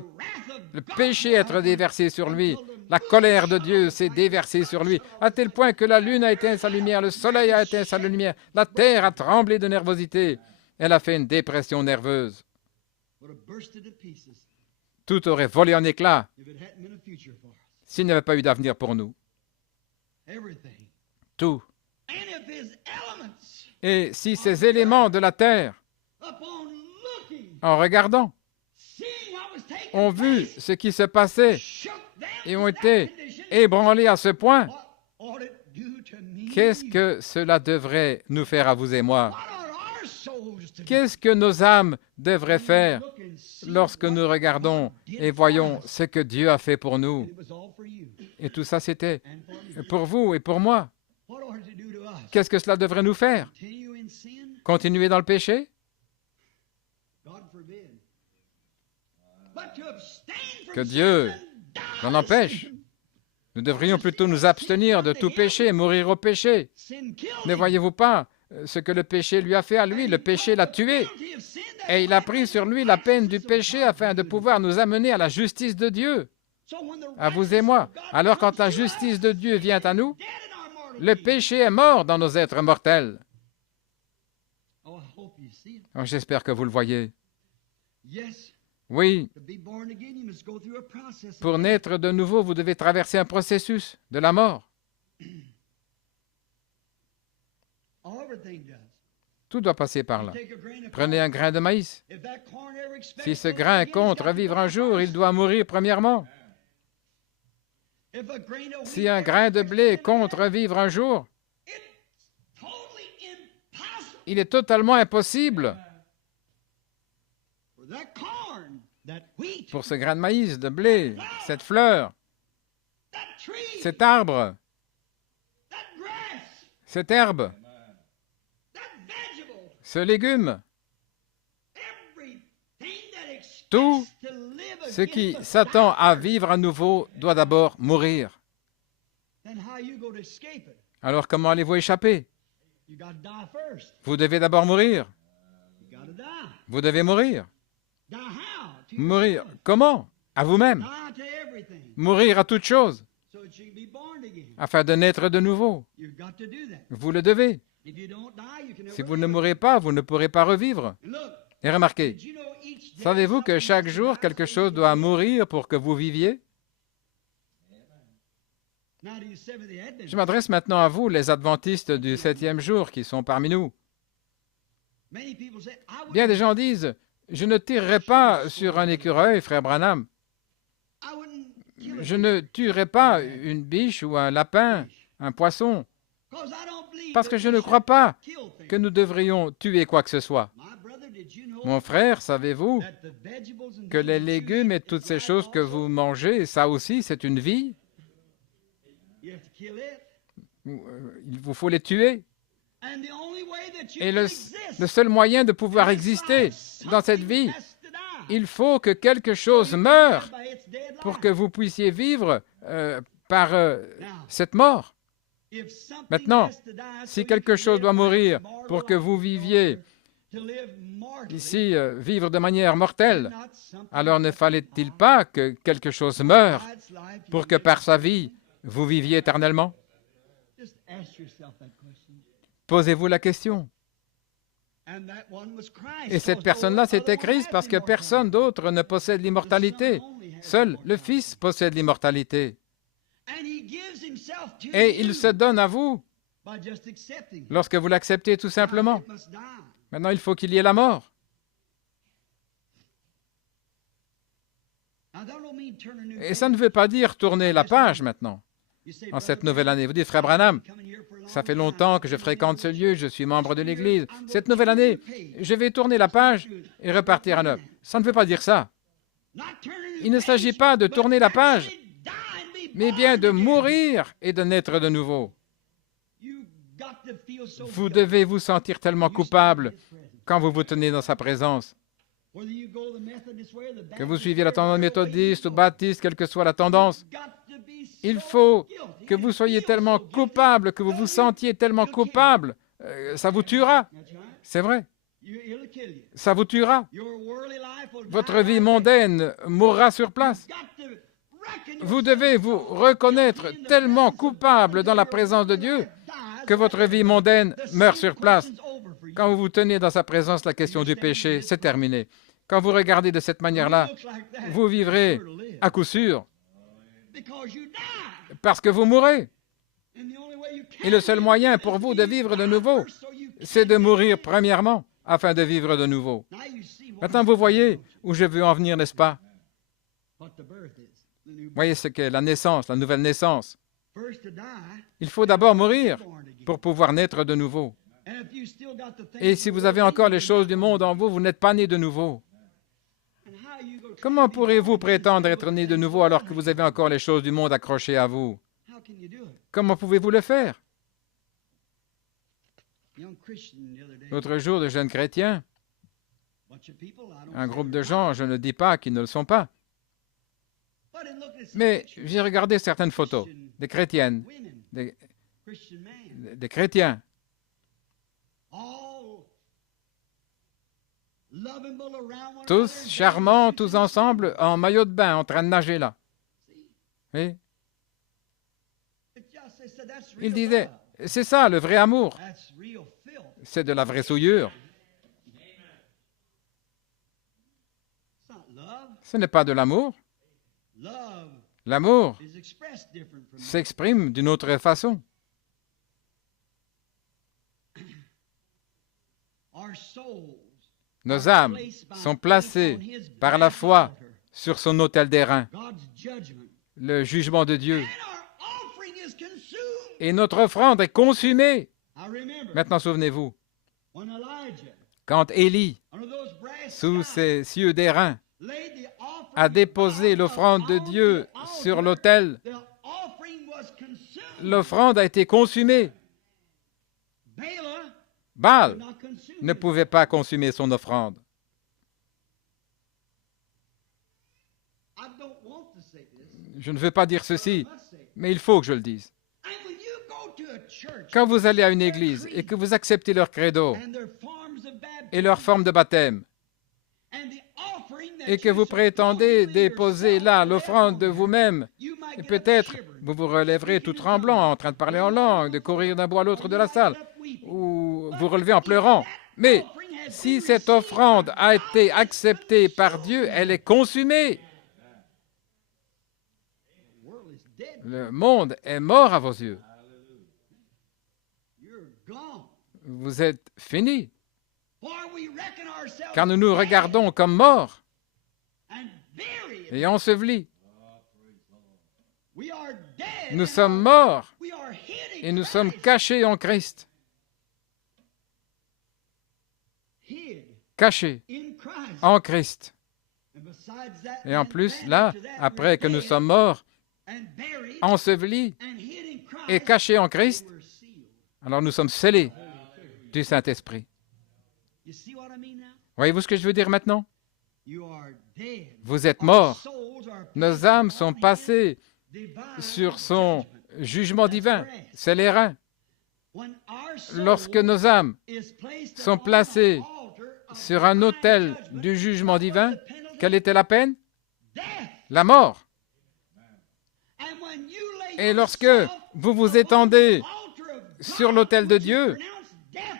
le péché être déversé sur lui. La colère de Dieu s'est déversée sur lui, à tel point que la lune a éteint sa lumière, le soleil a éteint sa lumière, la terre a tremblé de nervosité. Elle a fait une dépression nerveuse. Tout aurait volé en éclats s'il n'y avait pas eu d'avenir pour nous. Tout. Et si ces éléments de la terre, en regardant, ont vu ce qui se passait et ont été ébranlés à ce point, qu'est-ce que cela devrait nous faire à vous et moi? Qu'est-ce que nos âmes devraient faire lorsque nous regardons et voyons ce que Dieu a fait pour nous? Et tout ça, c'était pour vous et pour moi. Qu'est-ce que cela devrait nous faire? Continuer dans le péché? Que Dieu l'en empêche. Nous devrions plutôt nous abstenir de tout péché et mourir au péché. Ne voyez-vous pas ce que le péché lui a fait à lui? Le péché l'a tué. Et il a pris sur lui la peine du péché afin de pouvoir nous amener à la justice de Dieu, à vous et moi. Alors quand la justice de Dieu vient à nous, le péché est mort dans nos êtres mortels. Oh, j'espère que vous le voyez. Oui, pour naître de nouveau, vous devez traverser un processus de la mort. Tout doit passer par là. Prenez un grain de maïs. Si ce grain compte revivre un jour, il doit mourir premièrement. Si un grain de blé compte revivre un jour, il est totalement impossible pour ce grain de maïs, de blé, cette fleur, cet arbre, cette herbe, ce légume, tout ce qui s'attend à vivre à nouveau doit d'abord mourir. Alors comment allez-vous échapper? Vous devez d'abord mourir. Vous devez mourir. Mourir comment? À vous-même. Mourir à toute chose, afin de naître de nouveau. Vous le devez. Si vous ne mourrez pas, vous ne pourrez pas revivre. Et remarquez, savez-vous que chaque jour, quelque chose doit mourir pour que vous viviez? Je m'adresse maintenant à vous, les adventistes du 7e jour qui sont parmi nous. Bien des gens disent, je ne tirerai pas sur un écureuil, frère Branham. Je ne tuerai pas une biche ou un lapin, un poisson, parce que je ne crois pas que nous devrions tuer quoi que ce soit. Mon frère, savez-vous que les légumes et toutes ces choses que vous mangez, ça aussi, c'est une vie? Il vous faut les tuer. Et le seul moyen de pouvoir exister dans cette vie, il faut que quelque chose meure pour que vous puissiez vivre par cette mort. Maintenant, si quelque chose doit mourir pour que vous viviez ici, vivre de manière mortelle, alors ne fallait-il pas que quelque chose meure pour que par sa vie, vous viviez éternellement? Posez-vous la question. Et cette personne-là, c'était Christ, parce que personne d'autre ne possède l'immortalité. Seul le Fils possède l'immortalité. Et il se donne à vous lorsque vous l'acceptez tout simplement. Maintenant, il faut qu'il y ait la mort. Et ça ne veut pas dire tourner la page maintenant, en cette nouvelle année. Vous dites, frère Branham, ça fait longtemps que je fréquente ce lieu, je suis membre de l'Église. Cette nouvelle année, je vais tourner la page et repartir à neuf. Ça ne veut pas dire ça. Il ne s'agit pas de tourner la page, mais bien de mourir et de naître de nouveau. Vous devez vous sentir tellement coupable quand vous vous tenez dans sa présence. Que vous suiviez la tendance méthodiste ou baptiste, quelle que soit la tendance, il faut que vous soyez tellement coupable, que vous vous sentiez tellement coupable, ça vous tuera. C'est vrai. Ça vous tuera. Votre vie mondaine mourra sur place. Vous devez vous reconnaître tellement coupable dans la présence de Dieu que votre vie mondaine meurt sur place. Quand vous vous tenez dans sa présence, la question du péché, c'est terminé. Quand vous regardez de cette manière-là, vous vivrez à coup sûr, parce que vous mourrez. Et le seul moyen pour vous de vivre de nouveau, c'est de mourir premièrement, afin de vivre de nouveau. Maintenant, vous voyez où je veux en venir, n'est-ce pas? Vous voyez ce qu'est la naissance, la nouvelle naissance. Il faut d'abord mourir pour pouvoir naître de nouveau. Et si vous avez encore les choses du monde en vous, vous n'êtes pas né de nouveau. Comment pourrez-vous prétendre être né de nouveau alors que vous avez encore les choses du monde accrochées à vous? Comment pouvez-vous le faire? L'autre jour, de jeunes chrétiens, un groupe de gens, je ne dis pas qu'ils ne le sont pas, mais j'ai regardé certaines photos des chrétiennes, des chrétiens, tous charmants, tous ensemble, en maillot de bain, en train de nager là. Oui. Il disait, c'est ça le vrai amour. C'est de la vraie souillure. Ce n'est pas de l'amour. L'amour s'exprime d'une autre façon. Nos âmes sont placées par la foi sur son autel d'airain, le jugement de Dieu. Et notre offrande est consumée. Maintenant, souvenez-vous, quand Élie, sous ses cieux d'airain, a déposé l'offrande de Dieu sur l'autel, l'offrande a été consumée. Baal ne pouvait pas consumer son offrande. Je ne veux pas dire ceci, mais il faut que je le dise. Quand vous allez à une église et que vous acceptez leur credo et leur forme de baptême, et que vous prétendez déposer là l'offrande de vous-même, et peut-être vous vous relèverez tout tremblant, en train de parler en langue, de courir d'un bout à l'autre de la salle, ou vous relevez en pleurant. Mais si cette offrande a été acceptée par Dieu, elle est consumée. Le monde est mort à vos yeux. Vous êtes fini. car nous nous regardons comme morts et ensevelis. Nous sommes morts et nous sommes cachés en Christ. Cachés en Christ. Et en plus, là, après que nous sommes morts, ensevelis et cachés en Christ, alors nous sommes scellés du Saint-Esprit. Voyez-vous ce que je veux dire maintenant? Vous êtes morts. Nos âmes sont passées sur son jugement divin. C'est les reins. Lorsque nos âmes sont placées sur un autel du jugement divin, quelle était la peine? La mort. Et lorsque vous vous étendez sur l'autel de Dieu,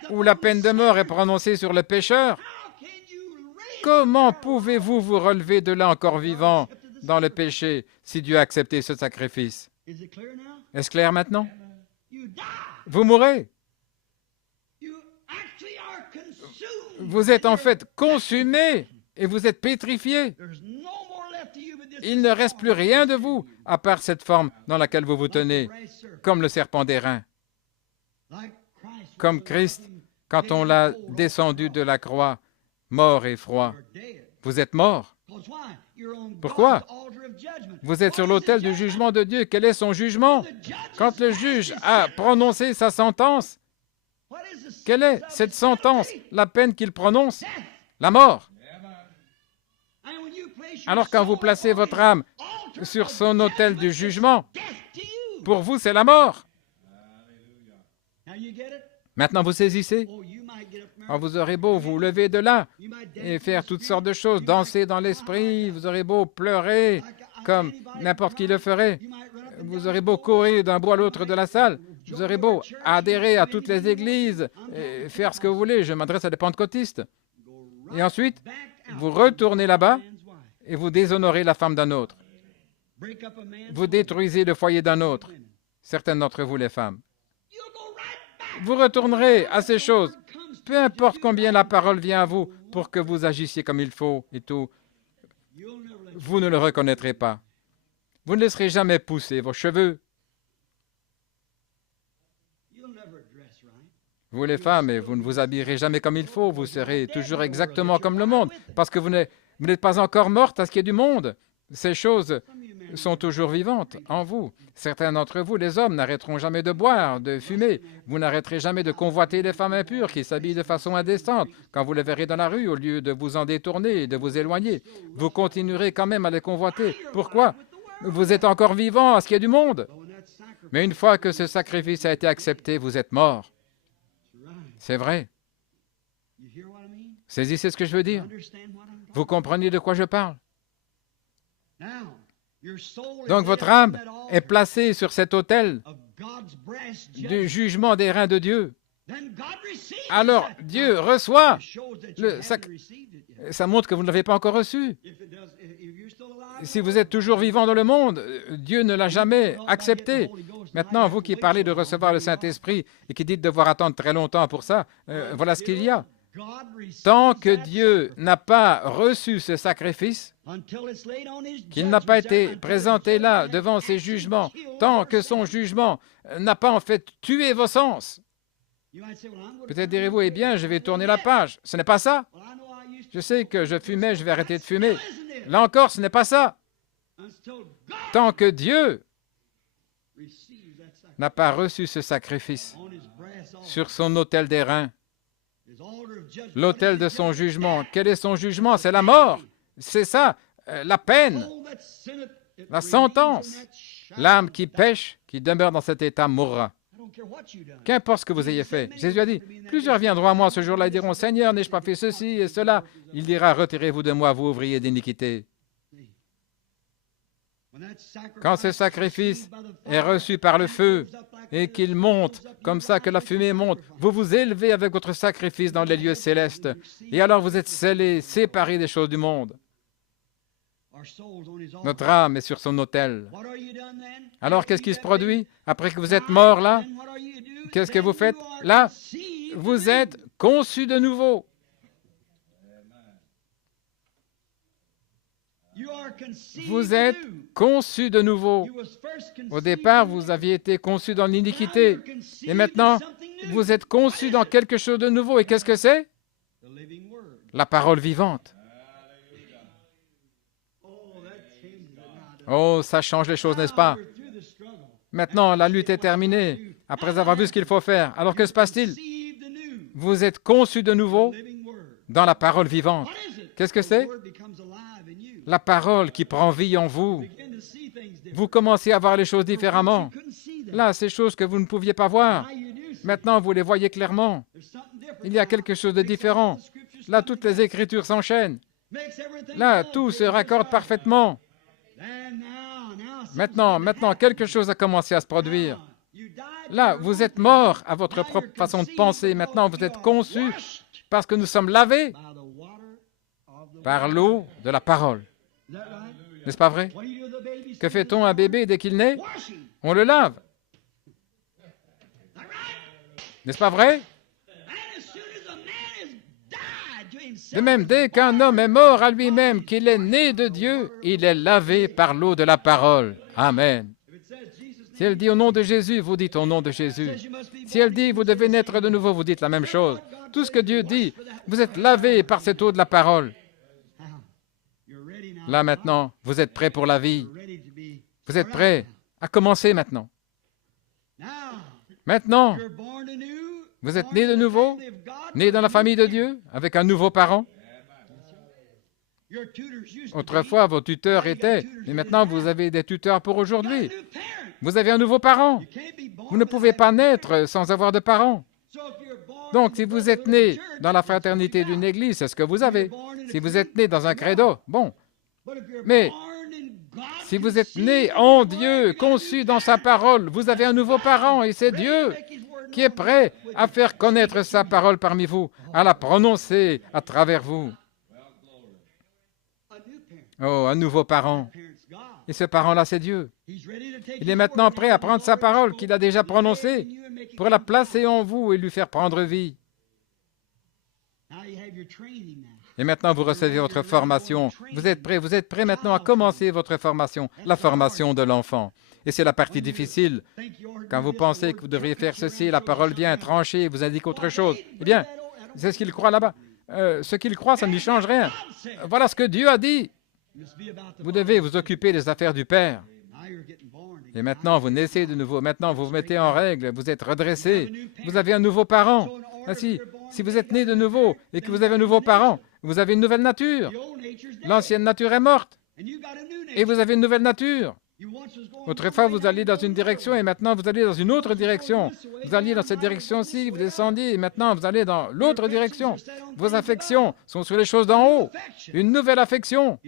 où la peine de mort est prononcée sur le pécheur, comment pouvez-vous vous relever de là encore vivant dans le péché si Dieu a accepté ce sacrifice? Est-ce clair maintenant? Vous mourrez. Vous êtes en fait consumé et vous êtes pétrifié. Il ne reste plus rien de vous à part cette forme dans laquelle vous vous tenez, comme le serpent d'airain. Comme Christ, quand on l'a descendu de la croix, mort et froid. Vous êtes mort. Pourquoi? Vous êtes sur l'autel du jugement de Dieu. Quel est son jugement? Quand le juge a prononcé sa sentence, quelle est cette sentence, la peine qu'il prononce? La mort. Alors quand vous placez votre âme sur son autel du jugement, pour vous, c'est la mort. Maintenant, vous saisissez? Alors, vous aurez beau vous lever de là et faire toutes sortes de choses, danser dans l'esprit, vous aurez beau pleurer comme n'importe qui le ferait, vous aurez beau courir d'un bout à l'autre de la salle, vous aurez beau adhérer à toutes les églises, et faire ce que vous voulez, je m'adresse à des pentecôtistes. Et ensuite, vous retournez là-bas et vous déshonorez la femme d'un autre. Vous détruisez le foyer d'un autre, certaines d'entre vous les femmes. Vous retournerez à ces choses, peu importe combien la parole vient à vous pour que vous agissiez comme il faut et tout. Vous ne le reconnaîtrez pas. Vous ne laisserez jamais pousser vos cheveux. Vous les femmes, et vous ne vous habillerez jamais comme il faut. Vous serez toujours exactement comme le monde, parce que vous n'êtes pas encore morte à ce qui est du monde. Ces choses sont toujours vivantes en vous. Certains d'entre vous, les hommes, n'arrêteront jamais de boire, de fumer. Vous n'arrêterez jamais de convoiter les femmes impures qui s'habillent de façon indécente. Quand vous les verrez dans la rue, au lieu de vous en détourner et de vous éloigner, vous continuerez quand même à les convoiter. Pourquoi? Vous êtes encore vivant à ce qui est du monde. Mais une fois que ce sacrifice a été accepté, vous êtes mort. C'est vrai. Saisissez ce que je veux dire? Vous comprenez de quoi je parle? Donc votre âme est placée sur cet autel du jugement des reins de Dieu. Alors Dieu reçoit le sacrifice. Ça montre que vous ne l'avez pas encore reçu. Si vous êtes toujours vivant dans le monde, Dieu ne l'a jamais accepté. Maintenant, vous qui parlez de recevoir le Saint-Esprit et qui dites devoir attendre très longtemps pour ça, voilà ce qu'il y a. Tant que Dieu n'a pas reçu ce sacrifice, qu'il n'a pas été présenté là devant ses jugements, tant que son jugement n'a pas en fait tué vos sens, peut-être direz-vous, eh bien, je vais tourner la page. Ce n'est pas ça. Je sais que je fumais, je vais arrêter de fumer. Là encore, ce n'est pas ça. Tant que Dieu n'a pas reçu ce sacrifice sur son autel des reins, l'autel de son jugement. Quel est son jugement? C'est la mort. C'est ça, la peine, la sentence. L'âme qui pêche, qui demeure dans cet état, mourra. Qu'importe ce que vous ayez fait. Jésus a dit, plusieurs viendront à moi ce jour-là et diront, Seigneur, n'ai-je pas fait ceci et cela? Il dira, retirez-vous de moi, vous ouvriers d'iniquité. Quand ce sacrifice est reçu par le feu et qu'il monte, comme ça que la fumée monte, vous vous élevez avec votre sacrifice dans les lieux célestes. Et alors vous êtes scellés, séparés des choses du monde. Notre âme est sur son autel. Alors qu'est-ce qui se produit? Après que vous êtes mort là, qu'est-ce que vous faites? Là, vous êtes conçus de nouveau. Vous êtes conçus de nouveau. Au départ, vous aviez été conçus dans l'iniquité. Et maintenant, vous êtes conçus dans quelque chose de nouveau. Et qu'est-ce que c'est? La parole vivante. Oh, ça change les choses, n'est-ce pas? Maintenant, la lutte est terminée, après avoir vu ce qu'il faut faire. Alors que se passe-t-il? Vous êtes conçus de nouveau dans la parole vivante. Qu'est-ce que c'est? La parole qui prend vie en vous. Vous commencez à voir les choses différemment. Là, ces choses que vous ne pouviez pas voir, maintenant, vous les voyez clairement. Il y a quelque chose de différent. Là, toutes les Écritures s'enchaînent. Là, tout se raccorde parfaitement. Maintenant, quelque chose a commencé à se produire. Là, vous êtes mort à votre propre façon de penser. Maintenant, vous êtes conçus parce que nous sommes lavés par l'eau de la parole. N'est-ce pas vrai? Que fait-on à un bébé dès qu'il naît? On le lave. N'est-ce pas vrai? De même, dès qu'un homme est mort à lui-même, qu'il est né de Dieu, il est lavé par l'eau de la parole. Amen. Si elle dit au nom de Jésus, vous dites au nom de Jésus. Si elle dit vous devez naître de nouveau, vous dites la même chose. Tout ce que Dieu dit, vous êtes lavé par cette eau de la parole. Là maintenant, vous êtes prêts pour la vie. Vous êtes prêts à commencer maintenant. Maintenant, vous êtes né de nouveau, né dans la famille de Dieu, avec un nouveau parent. Autrefois, vos tuteurs étaient, mais maintenant, vous avez des tuteurs pour aujourd'hui. Vous avez un nouveau parent. Vous ne pouvez pas naître sans avoir de parents. Donc, si vous êtes né dans la fraternité d'une église, c'est ce que vous avez. Si vous êtes né dans un credo, bon. Mais si vous êtes né en Dieu, conçu dans sa parole, vous avez un nouveau parent et c'est Dieu qui est prêt à faire connaître sa parole parmi vous, à la prononcer à travers vous. Oh, un nouveau parent. Et ce parent-là, c'est Dieu. Il est maintenant prêt à prendre sa parole qu'il a déjà prononcée pour la placer en vous et lui faire prendre vie. Et maintenant, vous recevez votre formation. Vous êtes prêt maintenant à commencer votre formation, la formation de l'enfant. Et c'est la partie difficile. Quand vous pensez que vous devriez faire ceci, la parole vient trancher et vous indique autre chose. Eh bien, c'est ce qu'il croit là-bas. Ce qu'il croit, ça ne lui change rien. Voilà ce que Dieu a dit. Vous devez vous occuper des affaires du Père. Et maintenant, vous naissez de nouveau. Maintenant, vous vous mettez en règle. Vous êtes redressé. Vous avez un nouveau parent. Ainsi, si vous êtes né de nouveau et que vous avez un nouveau parent, vous avez une nouvelle nature. L'ancienne nature est morte. Et vous avez une nouvelle nature. Autrefois, vous alliez dans une direction et maintenant, vous allez dans une autre direction. Vous alliez dans cette direction-ci, vous descendiez et maintenant, vous allez dans l'autre direction. Vos affections sont sur les choses d'en haut. Une nouvelle affection.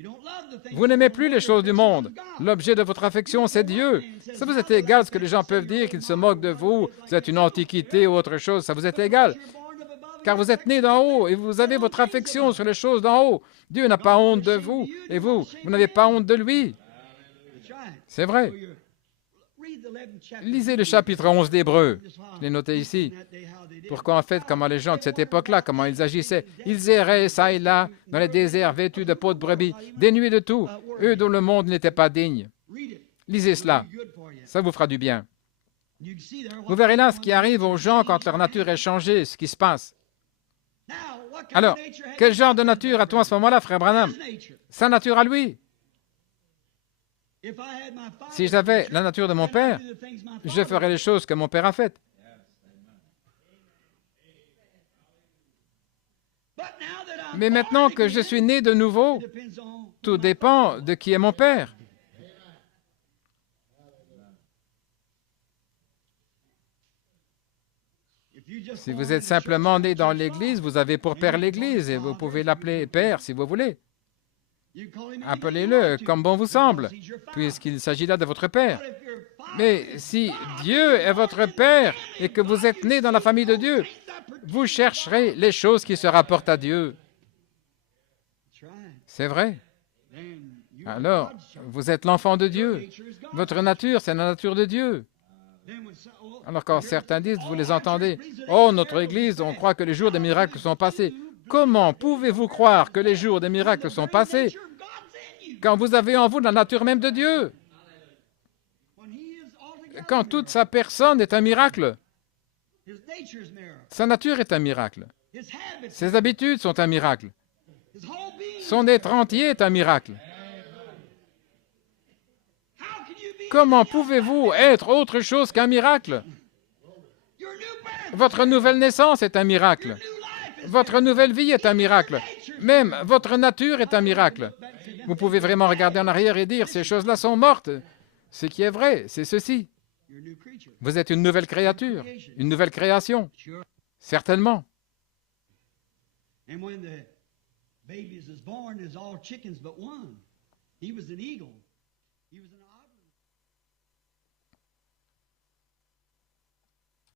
Vous n'aimez plus les choses du monde. L'objet de votre affection, c'est Dieu. Ça vous est égal ce que les gens peuvent dire, qu'ils se moquent de vous, vous êtes une antiquité ou autre chose, ça vous est égal. Car vous êtes né d'en haut et vous avez votre affection sur les choses d'en haut. Dieu n'a pas honte de vous et vous n'avez pas honte de lui. C'est vrai. Lisez le chapitre 11 d'Hébreux. Je l'ai noté ici. Pourquoi en fait, comment les gens de cette époque-là, comment ils agissaient. Ils erraient ça et là, dans les déserts, vêtus de peaux de brebis, dénués de tout, eux dont le monde n'était pas digne. Lisez cela. Ça vous fera du bien. Vous verrez là ce qui arrive aux gens quand leur nature est changée, ce qui se passe. Alors, quel genre de nature a-t-on à ce moment-là, frère Branham? Sa nature à lui. Si j'avais la nature de mon père, je ferais les choses que mon père a faites. Mais maintenant que je suis né de nouveau, tout dépend de qui est mon père. Si vous êtes simplement né dans l'Église, vous avez pour père l'Église et vous pouvez l'appeler père si vous voulez. Appelez-le comme bon vous semble, puisqu'il s'agit là de votre père. Mais si Dieu est votre père et que vous êtes né dans la famille de Dieu, vous chercherez les choses qui se rapportent à Dieu. C'est vrai. Alors, vous êtes l'enfant de Dieu. Votre nature, c'est la nature de Dieu. Alors quand certains disent, vous les entendez, « Oh, notre Église, on croit que les jours des miracles sont passés. » Comment pouvez-vous croire que les jours des miracles sont passés quand vous avez en vous la nature même de Dieu, quand toute sa personne est un miracle, sa nature est un miracle, ses habitudes sont un miracle, son être entier est un miracle. Comment pouvez-vous être autre chose qu'un miracle? Votre nouvelle naissance est un miracle. Votre nouvelle vie est un miracle. Même votre nature est un miracle. Vous pouvez vraiment regarder en arrière et dire, ces choses-là sont mortes. Ce qui est vrai, c'est ceci. Vous êtes une nouvelle créature, une nouvelle création. Certainement.